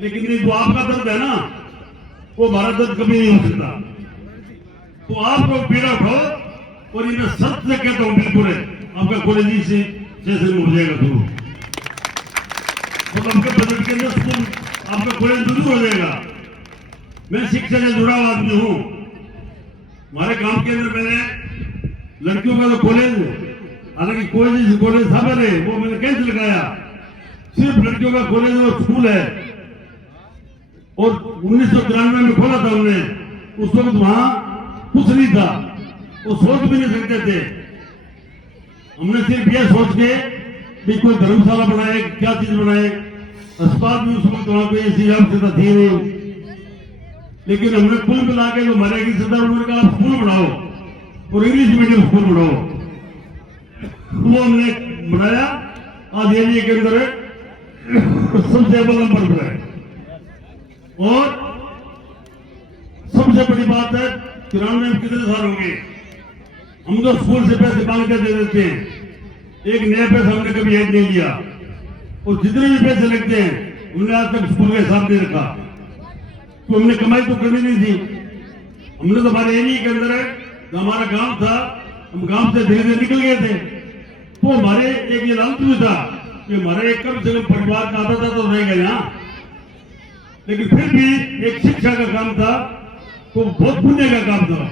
लेकिन ये जो आपका दर्द है ना, वो हमारा दर्द कभी नहीं हो सकता। तो आप लोग पीड़ा उठाओ और ये मैं सत्य से कहता हूं, बिल्कुल है, आपका कॉलेज से जैसे हो जाएगा शुरू, तो आपके बजट के अंदर स्कूल, आपका कॉलेज जरूर हो जाएगा। मैं शिक्षा से जुड़ा हुआ आदमी हूं। हमारे गांव के अंदर मैंने लड़कियों का तो कॉलेज, हालांकि कॉलेज था पहले, वो मैंने कैंसिल कराया, सिर्फ लड़कियों का कॉलेज और स्कूल है। और 1993 में खोला था हमने, उस वक्त वहां कुछ नहीं था, वो सोच भी नहीं सकते थे। हमने सिर्फ यह सोच के भी कोई धर्मशाला बनाए, क्या चीज बनाए, अस्पताल भी उस वक्त वहां पे ऐसी आवश्यकता थी नहीं। लेकिन हमने कुल मिला के जो हमारे की सरदार, उन्होंने कहा आप स्कूल बनाओ और इंग्लिश मीडियम स्कूल बनाओ, वो हमने बनाया। आज एरिया के अंदर सबसे अव्वल नंबर पर है। और सबसे बड़ी बात है, 93 में कितने साल हो गए, हम तो स्कूल से पैसे मांग के दे देते हैं, एक नया पैसा हमने कभी ऐड नहीं लिया, और जितने भी पैसे लगते हैं हमने आज तक स्कूल का हिसाब नहीं रखा, तो हमने कमाई तो करनी नहीं थी। हमने तो हमारे एरिया के अंदर है, जो हमारा गांव था, हम गांव से धीरे धीरे निकल गए थे, तो हमारे एक ये लालच भी था कि हमारे एक कम से कम परिवार का आता था तो रहेगा यहाँ, लेकिन फिर भी एक शिक्षा का काम था, तो बहुत पुण्य का काम था।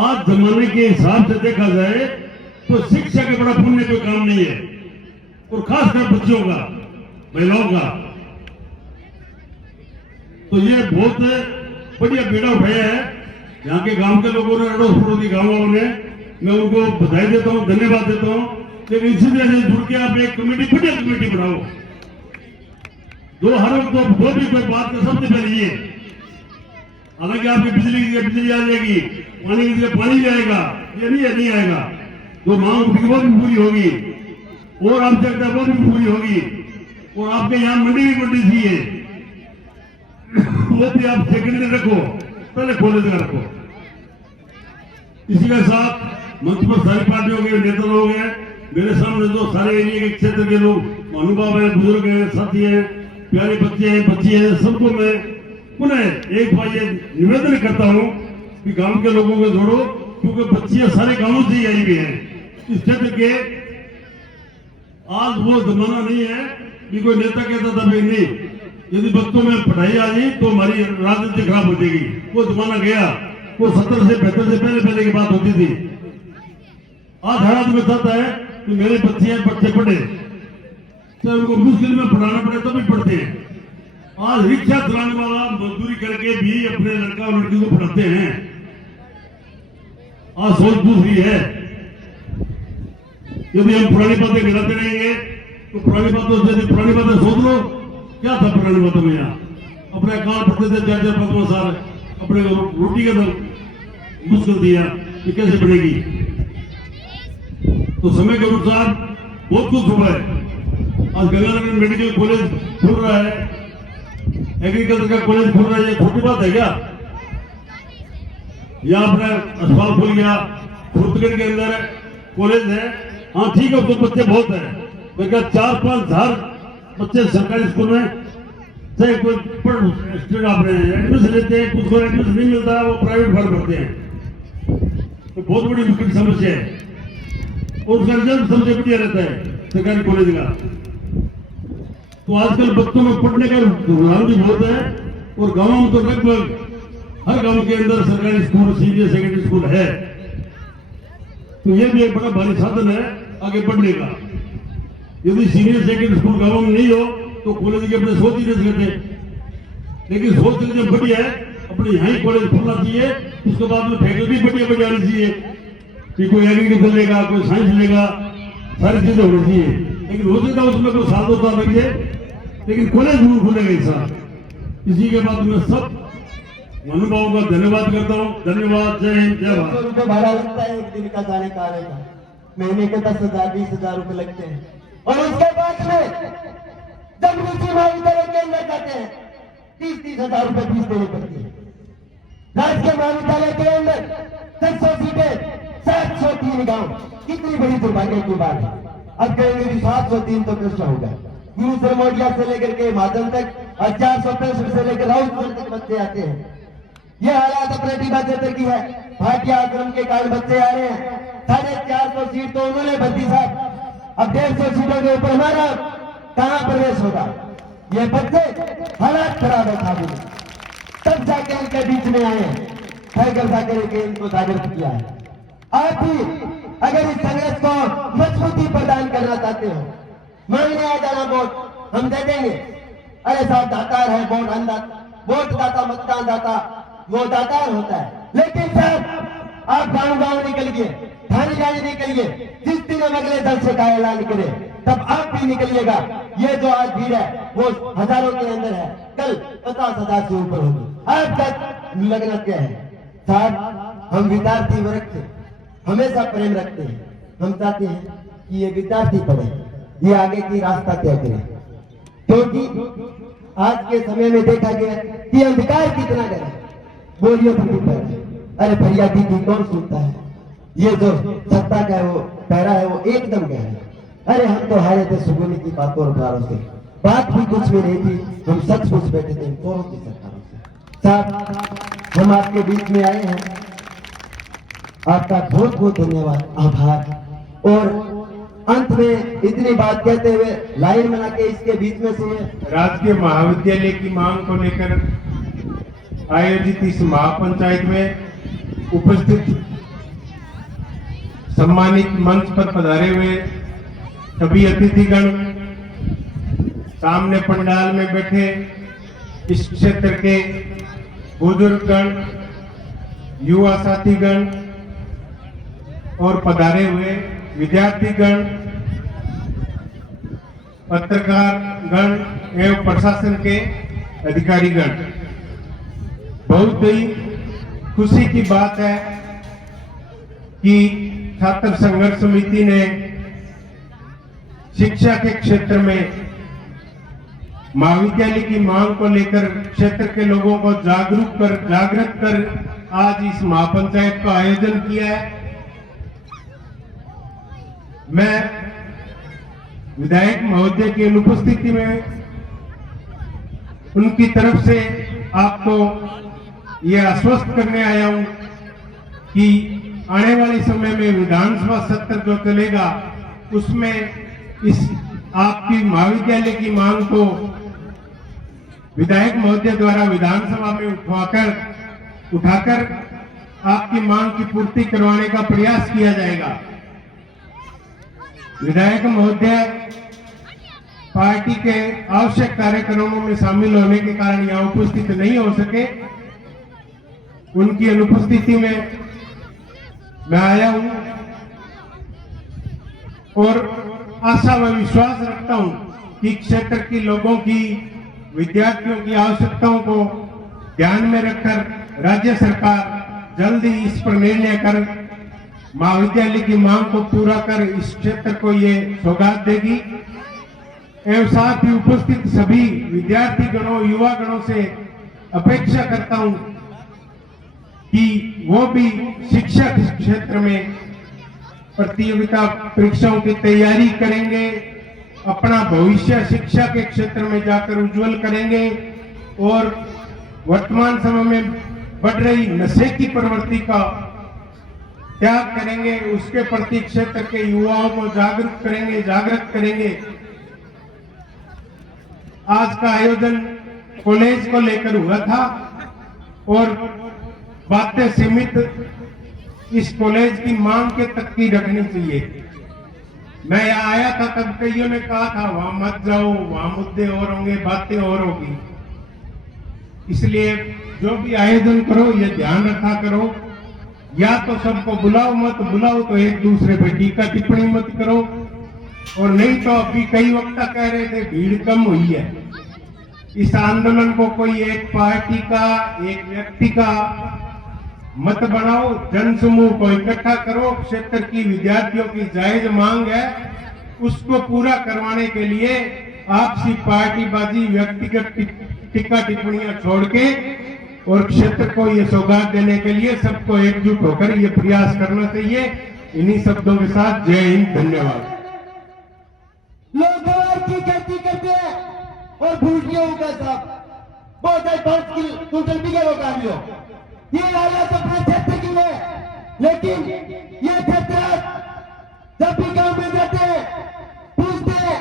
आज जमाने के हिसाब से देखा जाए तो शिक्षा का बड़ा पुण्य कोई काम नहीं है, और खासकर बच्चों का, महिलाओं का। तो ये बहुत बढ़िया बेड़ा उठाया है यहाँ के गांव के लोगों ने, अड़ोस पड़ोसी गाँव वालों ने, मैं उनको बधाई देता हूँ, धन्यवाद देता हूँ। लेकिन इसी तरह से जुड़ के आप एक कमेटी, बढ़िया कमेटी बनाओ, जो हर वक्त वो भी कोई बात का सबसे पहले ये, हालांकि आपकी बिजली आ जाएगी, पानी की पानी भी आएगा, ये नहीं आएगा, जो मांग उठेगी वो भी पूरी होगी, और आवश्यकता वो भी पूरी होगी, और आपके यहाँ मंडी भी बढ़नी चाहिए, वो भी आप सेकेंडरी रखो, पहले कॉलेज का रखो। इसी के साथ मंच पर सारी पार्टियों के नेता लोग हैं, मेरे सामने जो सारे एरिया के क्षेत्र के लोग, अनुभव है, बुजुर्ग हैं, साथी हैं, प्यारे बच्चे हैं, बच्ची हैं, सबको मैं पुनः एक बार ये निवेदन करता हूँ कि गांव के लोगों को जोड़ो, क्योंकि बच्चियां सारे गांवों से ही आई हुई हैं इस क्षेत्र के। आज वो जमाना नहीं है कि कोई नेता कहता था भाई नहीं, यदि बच्चों में पढ़ाई आ गई तो हमारी राजनीति खराब हो जाएगी, वो जमाना गया। वो 70 से 75 से पहले की बात होती थी। आज हर आदमी चाहता है कि मेरे बच्चे पढ़े, चाहे उनको मुश्किल में पढ़ाना पड़े तभी पढ़ते हैं। आज रिक्शा चलाने वाला मजदूरी करके भी अपने लड़का और लड़की को पढ़ाते हैं। आज सोच दूसरी है। यदि हम पुरानी बातें गिराते रहेंगे तो पुरानी बातों से, पुरानी बातें सोच लो क्या था पुरानी बातों में। यहाँ अपने काल पढ़ते थे 4-5 साल, अपने रोटी का तो मुश्किल दिया कि कैसे बनेगी। तो समय के अनुसार बहुत कुछ हुआ है। आज गंगानगर मेडिकल कॉलेज खुल रहा है, एग्रीकल्चर का कॉलेज खुल रहा है, ये छोटी बात है क्या? यहाँ अपने अस्पताल खुल गया, फुर्तगढ़ के अंदर कॉलेज है। हाँ ठीक है, तो बच्चे बहुत है, लेकिन 4-5 हजार बच्चे सरकारी स्कूल में से कोई स्टूडेंट आप रहे हैं, एडमिशन लेते हैं, कुछ को एडमिशन नहीं मिलता, वो प्राइवेट फंड भरते हैं। तो बहुत बड़ी मुश्किल समस्या है, और उसका रिजल्ट सबसे बढ़िया रहता है सरकारी कॉलेज का। तो आजकल बच्चों में पढ़ने का रुझान भी बहुत है, और गाँव में तो लगभग हर गांव के अंदर सरकारी स्कूल, सीनियर सेकेंडरी स्कूल है। तो ये भी एक बड़ा भारी साधन है आगे बढ़ने का। यदि सीनियर सेकेंडरी स्कूल गांव में नहीं हो तो कॉलेज के अपने सोच ही नहीं सकते, लेकिन सोच जब बढ़िया है, अपने यहाँ ही कॉलेज खुलना चाहिए। उसके बाद में फैकल्टी बढ़िया बढ़ जानी चाहिए कि कोई एग्रीकल्चर लेगा, कोई साइंस लेगा, सारी चीजें होनी चाहिए। लेकिन हो सकता है उसमें कोई 7-2 साल लग जाए, लेकिन कॉलेज जरूर खुलेगा इस साल। इसी के बाद मैं सब अनुभव का धन्यवाद करता हूँ। धन्यवाद, जय हिंद, जय भारत। 100 रुपये भाड़ा लगता है एक दिन का जाने का आने का, महीने के 10,000 20,000 रुपए लगते हैं। और उसके बाद में जब निजी महाविद्यालय के अंदर जाते हैं 30-30 हजार रुपए फीस देनी पड़ती है। राजकीय महाविद्यालय के अंदर 600 सीटें, 703 गांव, कितनी बड़ी दुर्भाग्य की बात है। अब कहेंगे कि 703 तो कृष्ण होगा। गुरु सरमोडिया से लेकर के माधन तक और 465 से लेकर राउतपुर तक बच्चे आते हैं। ये हालात अपने टीबा क्षेत्र की है। भाटिया आश्रम के कारण बच्चे आ रहे हैं। 450 सीट तो उन्होंने भर्ती साहब, अब 150 सीटों के ऊपर हमारा कहां प्रवेश होगा। ये बच्चे हालात खराब है खाबू में, तब जाके उनके बीच में आए हैं, टाइगर जाकर के इनको जागृत किया है। आप भी अगर इस संघर्ष को मजबूती प्रदान करना चाहते हो, मांगने आ जाना वोट, हम दे देंगे। अरे साहब दातार है, वोट अन्नदाता, वोट दाता मतदान दाता वो दातार होता है। लेकिन साहब आप गांव-गांव निकलिए, थाने निकलिए, जिस दिन हम अगले दल से का ऐलान करें तब आप भी निकलिएगा। ये जो आज भीड़ है वो हजारों के अंदर है, कल 50,000 से ऊपर होगी। आपका लगना क्या है साहब? हम विद्यार्थी वर्ग से हमेशा प्रेम रखते हैं। हम चाहते हैं कि ये विद्यार्थी पढ़े, ये आगे की रास्ता तय करें, क्योंकि आज के समय में देखा गया कि अंधकार कितना गहरा, बोलियो फिर पर अरे फरियादी की कौन सुनता है। ये जो सत्ता का वो पैरा है वो एकदम गहरा है। अरे हम तो हारे थे सुगुनी की बातों और प्यारों से, बात भी कुछ भी नहीं थी, हम सच कुछ बैठे थे चोरों की सरकारों से। साहब हम आपके बीच में आए हैं, आपका बहुत बहुत धन्यवाद, आभार। और अंत में इतनी बात कहते हुए लाइन बना के इसके बीच में से राजकीय महाविद्यालय की मांग को लेकर आयोजित इस महापंचायत में उपस्थित सम्मानित मंच पर पधारे हुए सभी अतिथिगण, सामने पंडाल में बैठे इस क्षेत्र के बुजुर्गगण, युवा साथीगण और पधारे हुए विद्यार्थीगण, पत्रकार गण एवं प्रशासन के अधिकारीगण, बहुत ही खुशी की बात है कि छात्र संघर्ष समिति ने शिक्षा के क्षेत्र में महाविद्यालय की मांग को लेकर क्षेत्र के लोगों को जागृत कर आज इस महापंचायत का आयोजन किया है। मैं विधायक महोदय की अनुपस्थिति में उनकी तरफ से आपको ये आश्वस्त करने आया हूं कि आने वाले समय में विधानसभा सत्र जो चलेगा उसमें इस आपकी महाविद्यालय की मांग को विधायक महोदय द्वारा विधानसभा में उठाकर आपकी मांग की पूर्ति करवाने का प्रयास किया जाएगा। विधायक महोदय पार्टी के आवश्यक कार्यक्रमों में शामिल होने के कारण यहाँ उपस्थित नहीं हो सके। उनकी अनुपस्थिति में मैं आया हूं और आशा व विश्वास रखता हूं कि क्षेत्र के लोगों की, विद्यार्थियों की आवश्यकताओं को ध्यान में रखकर राज्य सरकार जल्द ही इस पर निर्णय कर महाविद्यालय की मांग को पूरा कर इस क्षेत्र को ये सौगात देगी। एवं साथ ही उपस्थित सभी विद्यार्थी गणों, युवा गणों से अपेक्षा करता हूं कि वो भी शिक्षा के क्षेत्र में प्रतियोगिता परीक्षाओं की तैयारी करेंगे, अपना भविष्य शिक्षा के क्षेत्र में जाकर उज्जवल करेंगे और वर्तमान समय में बढ़ रही नशे की प्रवृत्ति का त्याग करेंगे, उसके प्रति क्षेत्र के युवाओं को जागृत करेंगे। आज का आयोजन कॉलेज को लेकर हुआ था और बातें सीमित इस कॉलेज की मांग के तक की रखनी चाहिए। मैं यहाँ आया था तब कईयों ने कहा था वहां मत जाओ, वहां मुद्दे और होंगे, बातें और होगी। इसलिए जो भी आयोजन करो ये ध्यान रखा करो, या तो सबको बुलाओ, मत बुलाओ तो एक दूसरे पर टीका टिप्पणी मत करो, और नहीं तो अभी कई वक्ता कह रहे थे भीड़ कम हुई है। इस आंदोलन को कोई एक पार्टी का, एक व्यक्ति का मत बनाओ, जनसमूह को इकट्ठा करो। क्षेत्र की विद्यार्थियों की जायज मांग है, उसको पूरा करवाने के लिए आपसी पार्टीबाजी, व्यक्तिगत टीका टिप्पणियां छोड़ के और क्षेत्र को ये सौगात देने के लिए सबको एकजुट होकर ये प्रयास करना चाहिए। इन्हीं शब्दों के साथ जय हिंद, धन्यवाद। लोग गवार की खेती करते हैं और भूलियों का साहब बहुत 5 क्विंटल बिगे वो काम लो, ये हालत अपने क्षेत्र की है। लेकिन ये क्षेत्र जब भी गांव में जाते हैं पूछते हैं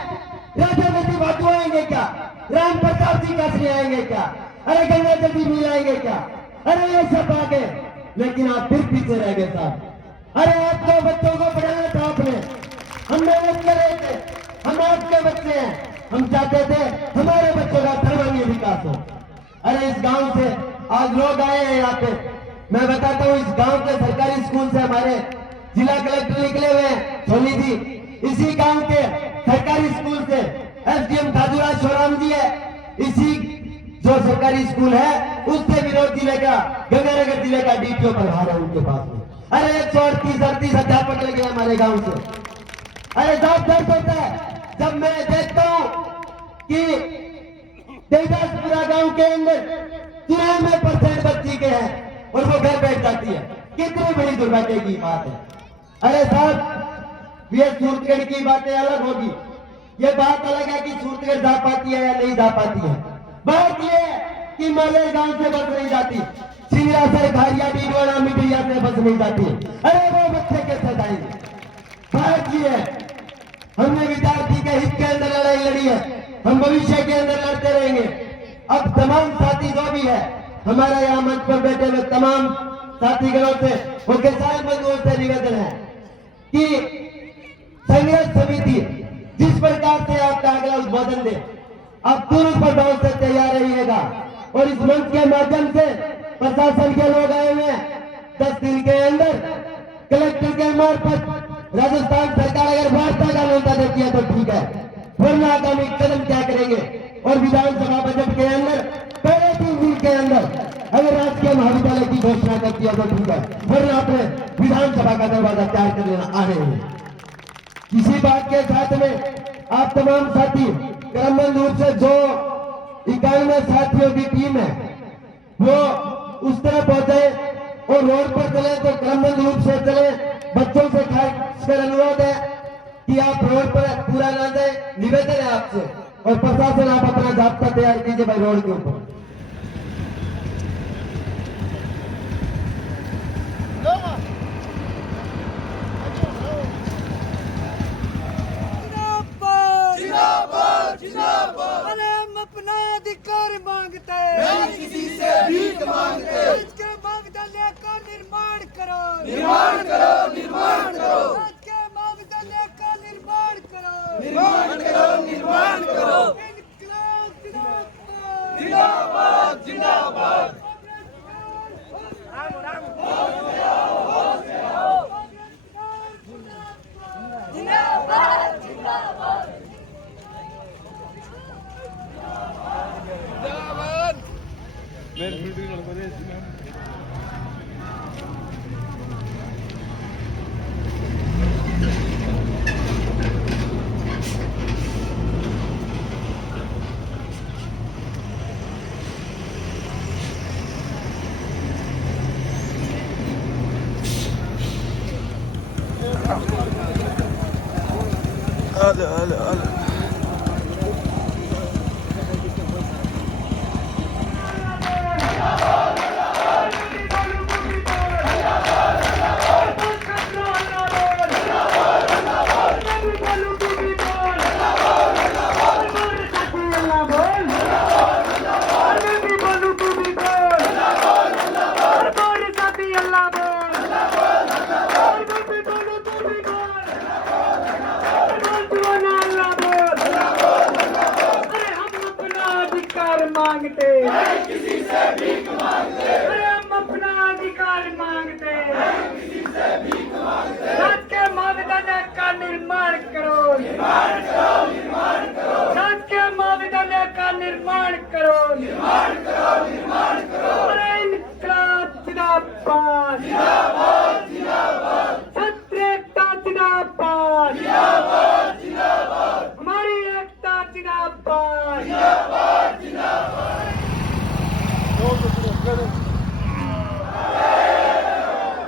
राजा नदी बाजू आएंगे क्या, राम प्रताप जी कासरी आएंगे क्या, अरे गंगा जल्दी मिल आएंगे क्या, अरे ये सब आ गए, लेकिन आप फिर पीछे रह गए साहब। अरे आपको बच्चों को पढ़ाना था आपने, हम मेहनत कर रहे थे, हम आपके बच्चे हैं, हम चाहते थे हमारे बच्चों का सर्वांगीण विकास हो। अरे इस गांव से आज लोग आए हैं यहाँ पे, मैं बताता हूँ इस गांव के सरकारी स्कूल से हमारे जिला कलेक्टर निकले हुए हैं सोनी जी, इसी गांव के सरकारी स्कूल से एसडीएम खाजूराज सोराम जी है, इसी जो सरकारी स्कूल है उससे विनोद जिले का, गंगानगर जिले का डीपीओ प्रभार है उनके पास में। अरे 138 अध्यापक लगे हमारे गांव से। अरे साहब दर्द होता है जब मैं देखता हूं कि देवदासपुरा गांव के अंदर 93% बच्ची के हैं और वो घर बैठ जाती है, कितनी बड़ी दुर्भाग्य की बात है। अरे साहब ये सूरतगढ़ की बातें अलग होगी, ये बात अलग है कि सूरतगढ़ जा पाती है या नहीं जा पाती है। बात ये है कि मालेर गांव से बस नहीं जाती, सिंगरा से घारिया डीडवाना मिटिया से बस नहीं जाती, अरे वो बच्चे कैसे जाएंगे। बात ये है हमने विद्यार्थी के हित के अंदर लड़ाई लड़ी है, हम भविष्य के अंदर लड़ते रहेंगे। अब तमाम साथी जो भी है हमारा यहाँ मंच पर बैठे हुए तमाम साथीगणों से और किसान बंधुओं से निवेदन है कि संघर्ष समिति जिस प्रकार से आपका अगला उद्बोधन दे आप तुरंत प्रभाव से तैयार रहिएगा। और इस मंच के माध्यम से प्रशासन के लोग आए हुए हैं, 10 दिन के अंदर कलेक्टर के मार्फत राजस्थान सरकार अगर वार्ता का न्योता देती है तो ठीक है, वरना आगामी कदम क्या करेंगे। और विधानसभा बजट के अंदर पहले 3 दिन के अंदर अगर राजकीय महाविद्यालय की घोषणा करती है तो ठीक है, वरना अपने विधानसभा का दरवाजा तैयार कर लेना आ रहे हैं। इसी बात के साथ में आप तमाम साथी क्रमबद्ध रूप से जो 91 साथियों की टीम है वो उस तरह पहुंचे और रोड पर चले तो क्रमबद्ध रूप से चले। बच्चों से खासकर अनुरोध है कि आप रोड पर पूरा ना जाए, निवेदन है आपसे। और प्रशासन आप अपना जाब्ता तैयार कीजिए भाई रोड के ऊपर। अरे हम अपना अधिकार मांगते हैं, किसी से भीख मांगते, इसके महाविद्यालय का निर्माण करो, निर्माण करो, निर्माण करो, के महाविद्यालय का निर्माण करो, निर्माण करो, निर्माण करो। जिंदाबाद जिंदाबाद जिंदाबाद। जिंदाबाद जिंदाबाद। मांगते किसी से भीख मांगते, अरे हम अपना अधिकार मांगते किसी से भीख मांगते। सच के मानदंड का निर्माण करो, निर्माण करो, निर्माण करो। सच के मानदंड का निर्माण करो, निर्माण करो, निर्माण करो। अरे इनकलाब जिंदाबाद, जिंदाबाद, जिंदाबाद। सत्य एकता जिंदाबाद, जिंदाबाद, जिंदाबाद। हमारी एकता जिंदाबाद, जिंदाबाद, जिंदाबाद।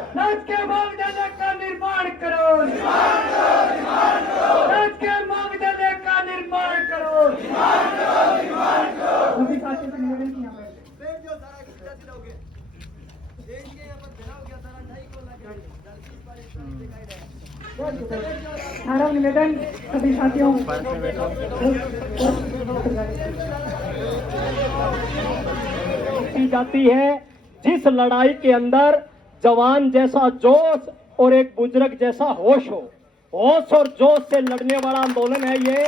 सच के मानदंड का निर्माण करो, निर्माण करो, निर्माण करो। सच के मानदंड का निर्माण करो, निर्माण करो, निर्माण करो। सभी साथियों से निवेदन किया है। हमारा निवेदन सभी साथियों की जाती है। जिस लड़ाई के अंदर जवान जैसा जोश और एक बुजुर्ग जैसा होश हो, होश और जोश से लड़ने वाला आंदोलन है ये।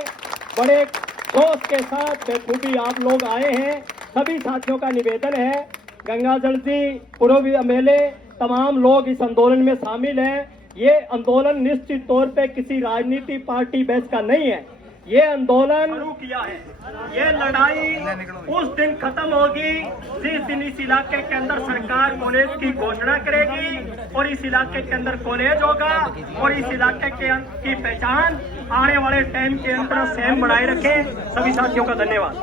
बड़े जोश के साथ बेखूबी आप लोग आए हैं। सभी साथियों का निवेदन है, गंगाजल जी, पूर्व एमएलए, तमाम लोग इस आंदोलन में शामिल हैं। ये आंदोलन निश्चित तौर पे किसी राजनीति पार्टी बेस का नहीं है। ये आंदोलन शुरू किया है, ये लड़ाई उस दिन खत्म होगी जिस दिन इस इलाके के अंदर सरकार कॉलेज की घोषणा करेगी और इस इलाके के अंदर कॉलेज होगा और इस इलाके की पहचान आने वाले टाइम के अंदर सेम बनाए रखें। सभी साथियों का धन्यवाद।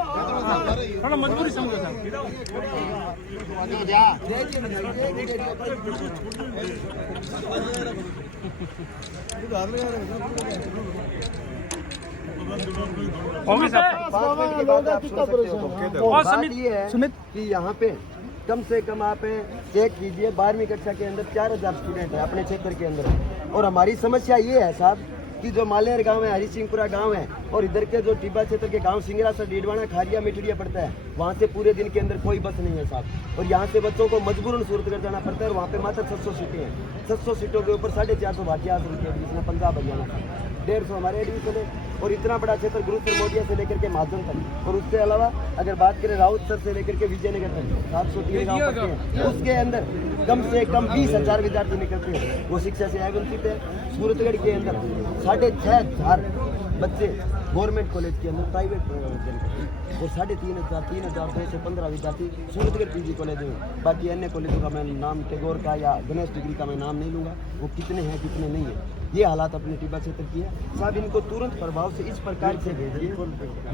बात ये है सुमित कि यहाँ पे कम से कम आप चेक कीजिए 12वीं कक्षा के अंदर 4000 स्टूडेंट है अपने क्षेत्र के अंदर। और हमारी समस्या ये है साहब कि जो मालेर गांव है, हरी सिंहपुरा गांव है और इधर के जो टिब्बा क्षेत्र के गांव सिंगरा से डीडवाना, खारिया, मिठड़िया पड़ता है, वहाँ से पूरे दिन के अंदर कोई बस नहीं है साहब। और यहाँ से बच्चों को मजबूरन सूरतगढ़ जाना पड़ता है और वहाँ पे मात्र 700 सीटें हैं। 700 सीटों के ऊपर 450 भाटिया जिसमें पंजाब हरियाणा था, 150 हमारे एडमिशन है। और इतना बड़ा क्षेत्र गुरुसर मोदिया से लेकर के माधवन तक। और उसके अलावा अगर बात करें राउत सर से लेकर के विजयनगर तक 703 गाँव पड़ते हैं। उसके अंदर कम से कम 20,000 विद्यार्थी निकलते हैं, वो शिक्षा से वंचित है। सूरतगढ़ के अंदर 6,500 बच्चे गवर्नमेंट कॉलेज के अंदर प्राइवेट और 3,500 विद्यार्थी सूरतगढ़ पीजी कॉलेज में। बाकी अन्य कॉलेजों का मैं नाम टैगोर का या गणेश डिग्री का मैं नाम नहीं लूँगा, वो कितने हैं कितने नहीं है। ये हालात अपने टिब्बा क्षेत्र की है साहब। इनको तुरंत प्रभाव से इस प्रकार से भेजिए।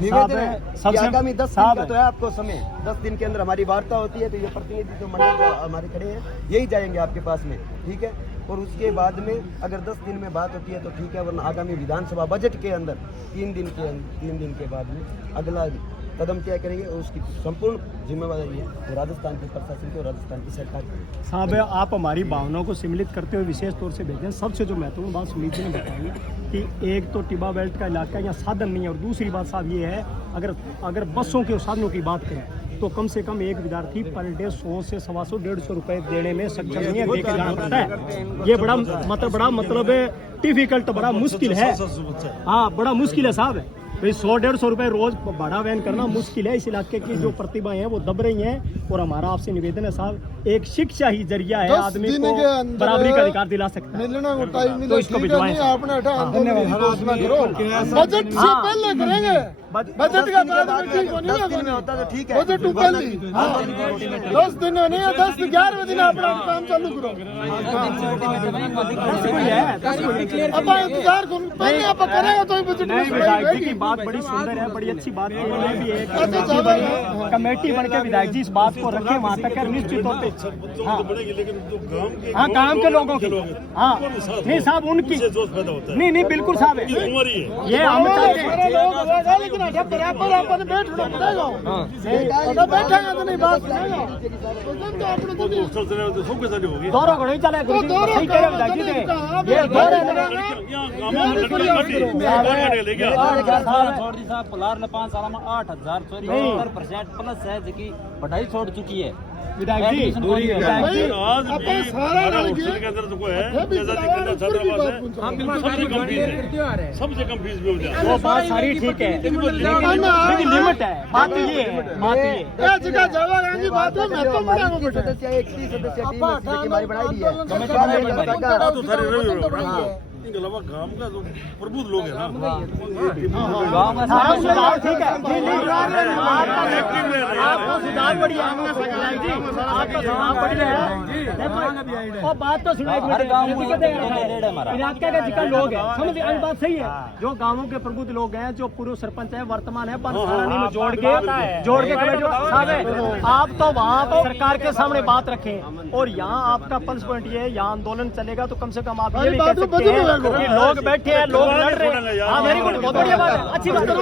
निवेदन है कि आगामी 10 दिन का तो है आपको समय, 10 दिन के अंदर हमारी वार्ता होती है। तो ये प्रतिनिधि जो मंडल हमारे खड़े हैं यही जाएंगे आपके पास में, ठीक है। और उसके बाद में अगर 10 दिन में बात होती है तो ठीक है, वरना आगामी विधानसभा बजट के अंदर 3 दिन के बाद में अगला कदम तय करेंगे और उसकी संपूर्ण जिम्मेवारी है वो राजस्थान के प्रशासन की और राजस्थान की सरकार की। साहब आप हमारी भावनाओं को सम्मिलित करते हुए विशेष तौर से भेजें। सबसे जो महत्वपूर्ण बात सुमित जी ने बताई कि एक तो टिब्बा बेल्ट का इलाका यहाँ साधन नहीं है और दूसरी बात साहब ये है अगर बसों के साधनों की बात करें तो कम से कम एक विद्यार्थी पर डे 100 से 125 150 रुपए देने में सक्षम नहीं है, लेके जाना पड़ता है। ये बड़ा मतलब डिफिकल्ट, बड़ा मुश्किल है। हाँ, बड़ा मुश्किल है साहब। भाई 100-150 रुपए रोज भाड़ा वहन करना मुश्किल है। इस इलाके की जो प्रतिभाएं हैं वो दब रही हैं। और हमारा आपसे निवेदन है साहब, एक शिक्षा ही जरिया है आदमी को बराबरी का अधिकार दिला सकता है। तो इसको भिजवाएं। बजट से पहले करेंगे, बजट का बाद ठीक होता तो ठीक है। बजट टू पहले 10 दिन नहीं है, 10-11वें दिन अपना काम चालू करो। अब इंतजार करो, पहले आप करेंगे तो बजट विधायक जी की बात बड़ी सुंदर है, बड़ी अच्छी बात है। भी एक कमेटी बन के विधायक जी इस बात को रखें वहाँ तक निश्चित तौर पे हाँ बढ़ेगी, लेकिन जो गांव के हाँ काम के लोगों की हाँ उनको भी साथ नहीं हो, साहब उनकी उससे जोश पैदा होता है। नहीं नहीं बिल्कुल साहब है ये उम्र ही है। ये हम चाहते हैं लेकिन अच्छा बराबर अपन बैठना पड़ेगा तो बैठेगा तो नहीं बात सुनेगा तो अपने वो तो उससे चले तो सबके साथ होगी। दौरा घड़ी चले सही कह रहे हो ये दौरे यहाँ गांव में लड़कियां काटी, गाड़ी ले गया। छोड़ दी साहब पुलार ने 5 साल में 8000 चोरी 70% प्लस है जिसकी पढ़ाई छोड़ चुकी है। विधायक जी आज अपन भी सारा हमारे रल हॉस्टल के अंदर तो कोई है जैसा जितना छात्रावास है सबसे कम फीस भी हो जाए। वो बात सारी ठीक है लेकिन लिमिट है बात ये है बात ये जगह जावा की बात है मैं तो बड़ा को बेटा एक सदस्य टीम है हमारी बनाई दी है तो सारे रवि इनके अलावा गांव का जो प्रबुद्ध लोग है ना गांव में सारा सुधार ठीक है आपका सुधार बढ़िया जी आपका सुधार बढ़िया है और बात तो सुनो इलाके के जितने लोग हैं समझ आज बात सही है जो गांवों के प्रबुद्ध लोग हैं जो पूर्व सरपंच है वर्तमान है पंचायत में जोड़ के साहब है आप तो वहाँ पर सरकार के सामने बात रखें और यहाँ आपका पंच पॉइंट ये है यहाँ आंदोलन चलेगा तो कम से कम आप ये भी कह सकते हैं कि लोग बैठे हैं लोग लड़ रहे हैं हाँ वेरी गुड बहुत बढ़िया बात है अच्छी बात है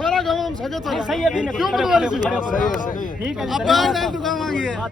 सारा गाँव हम सही है ठीक है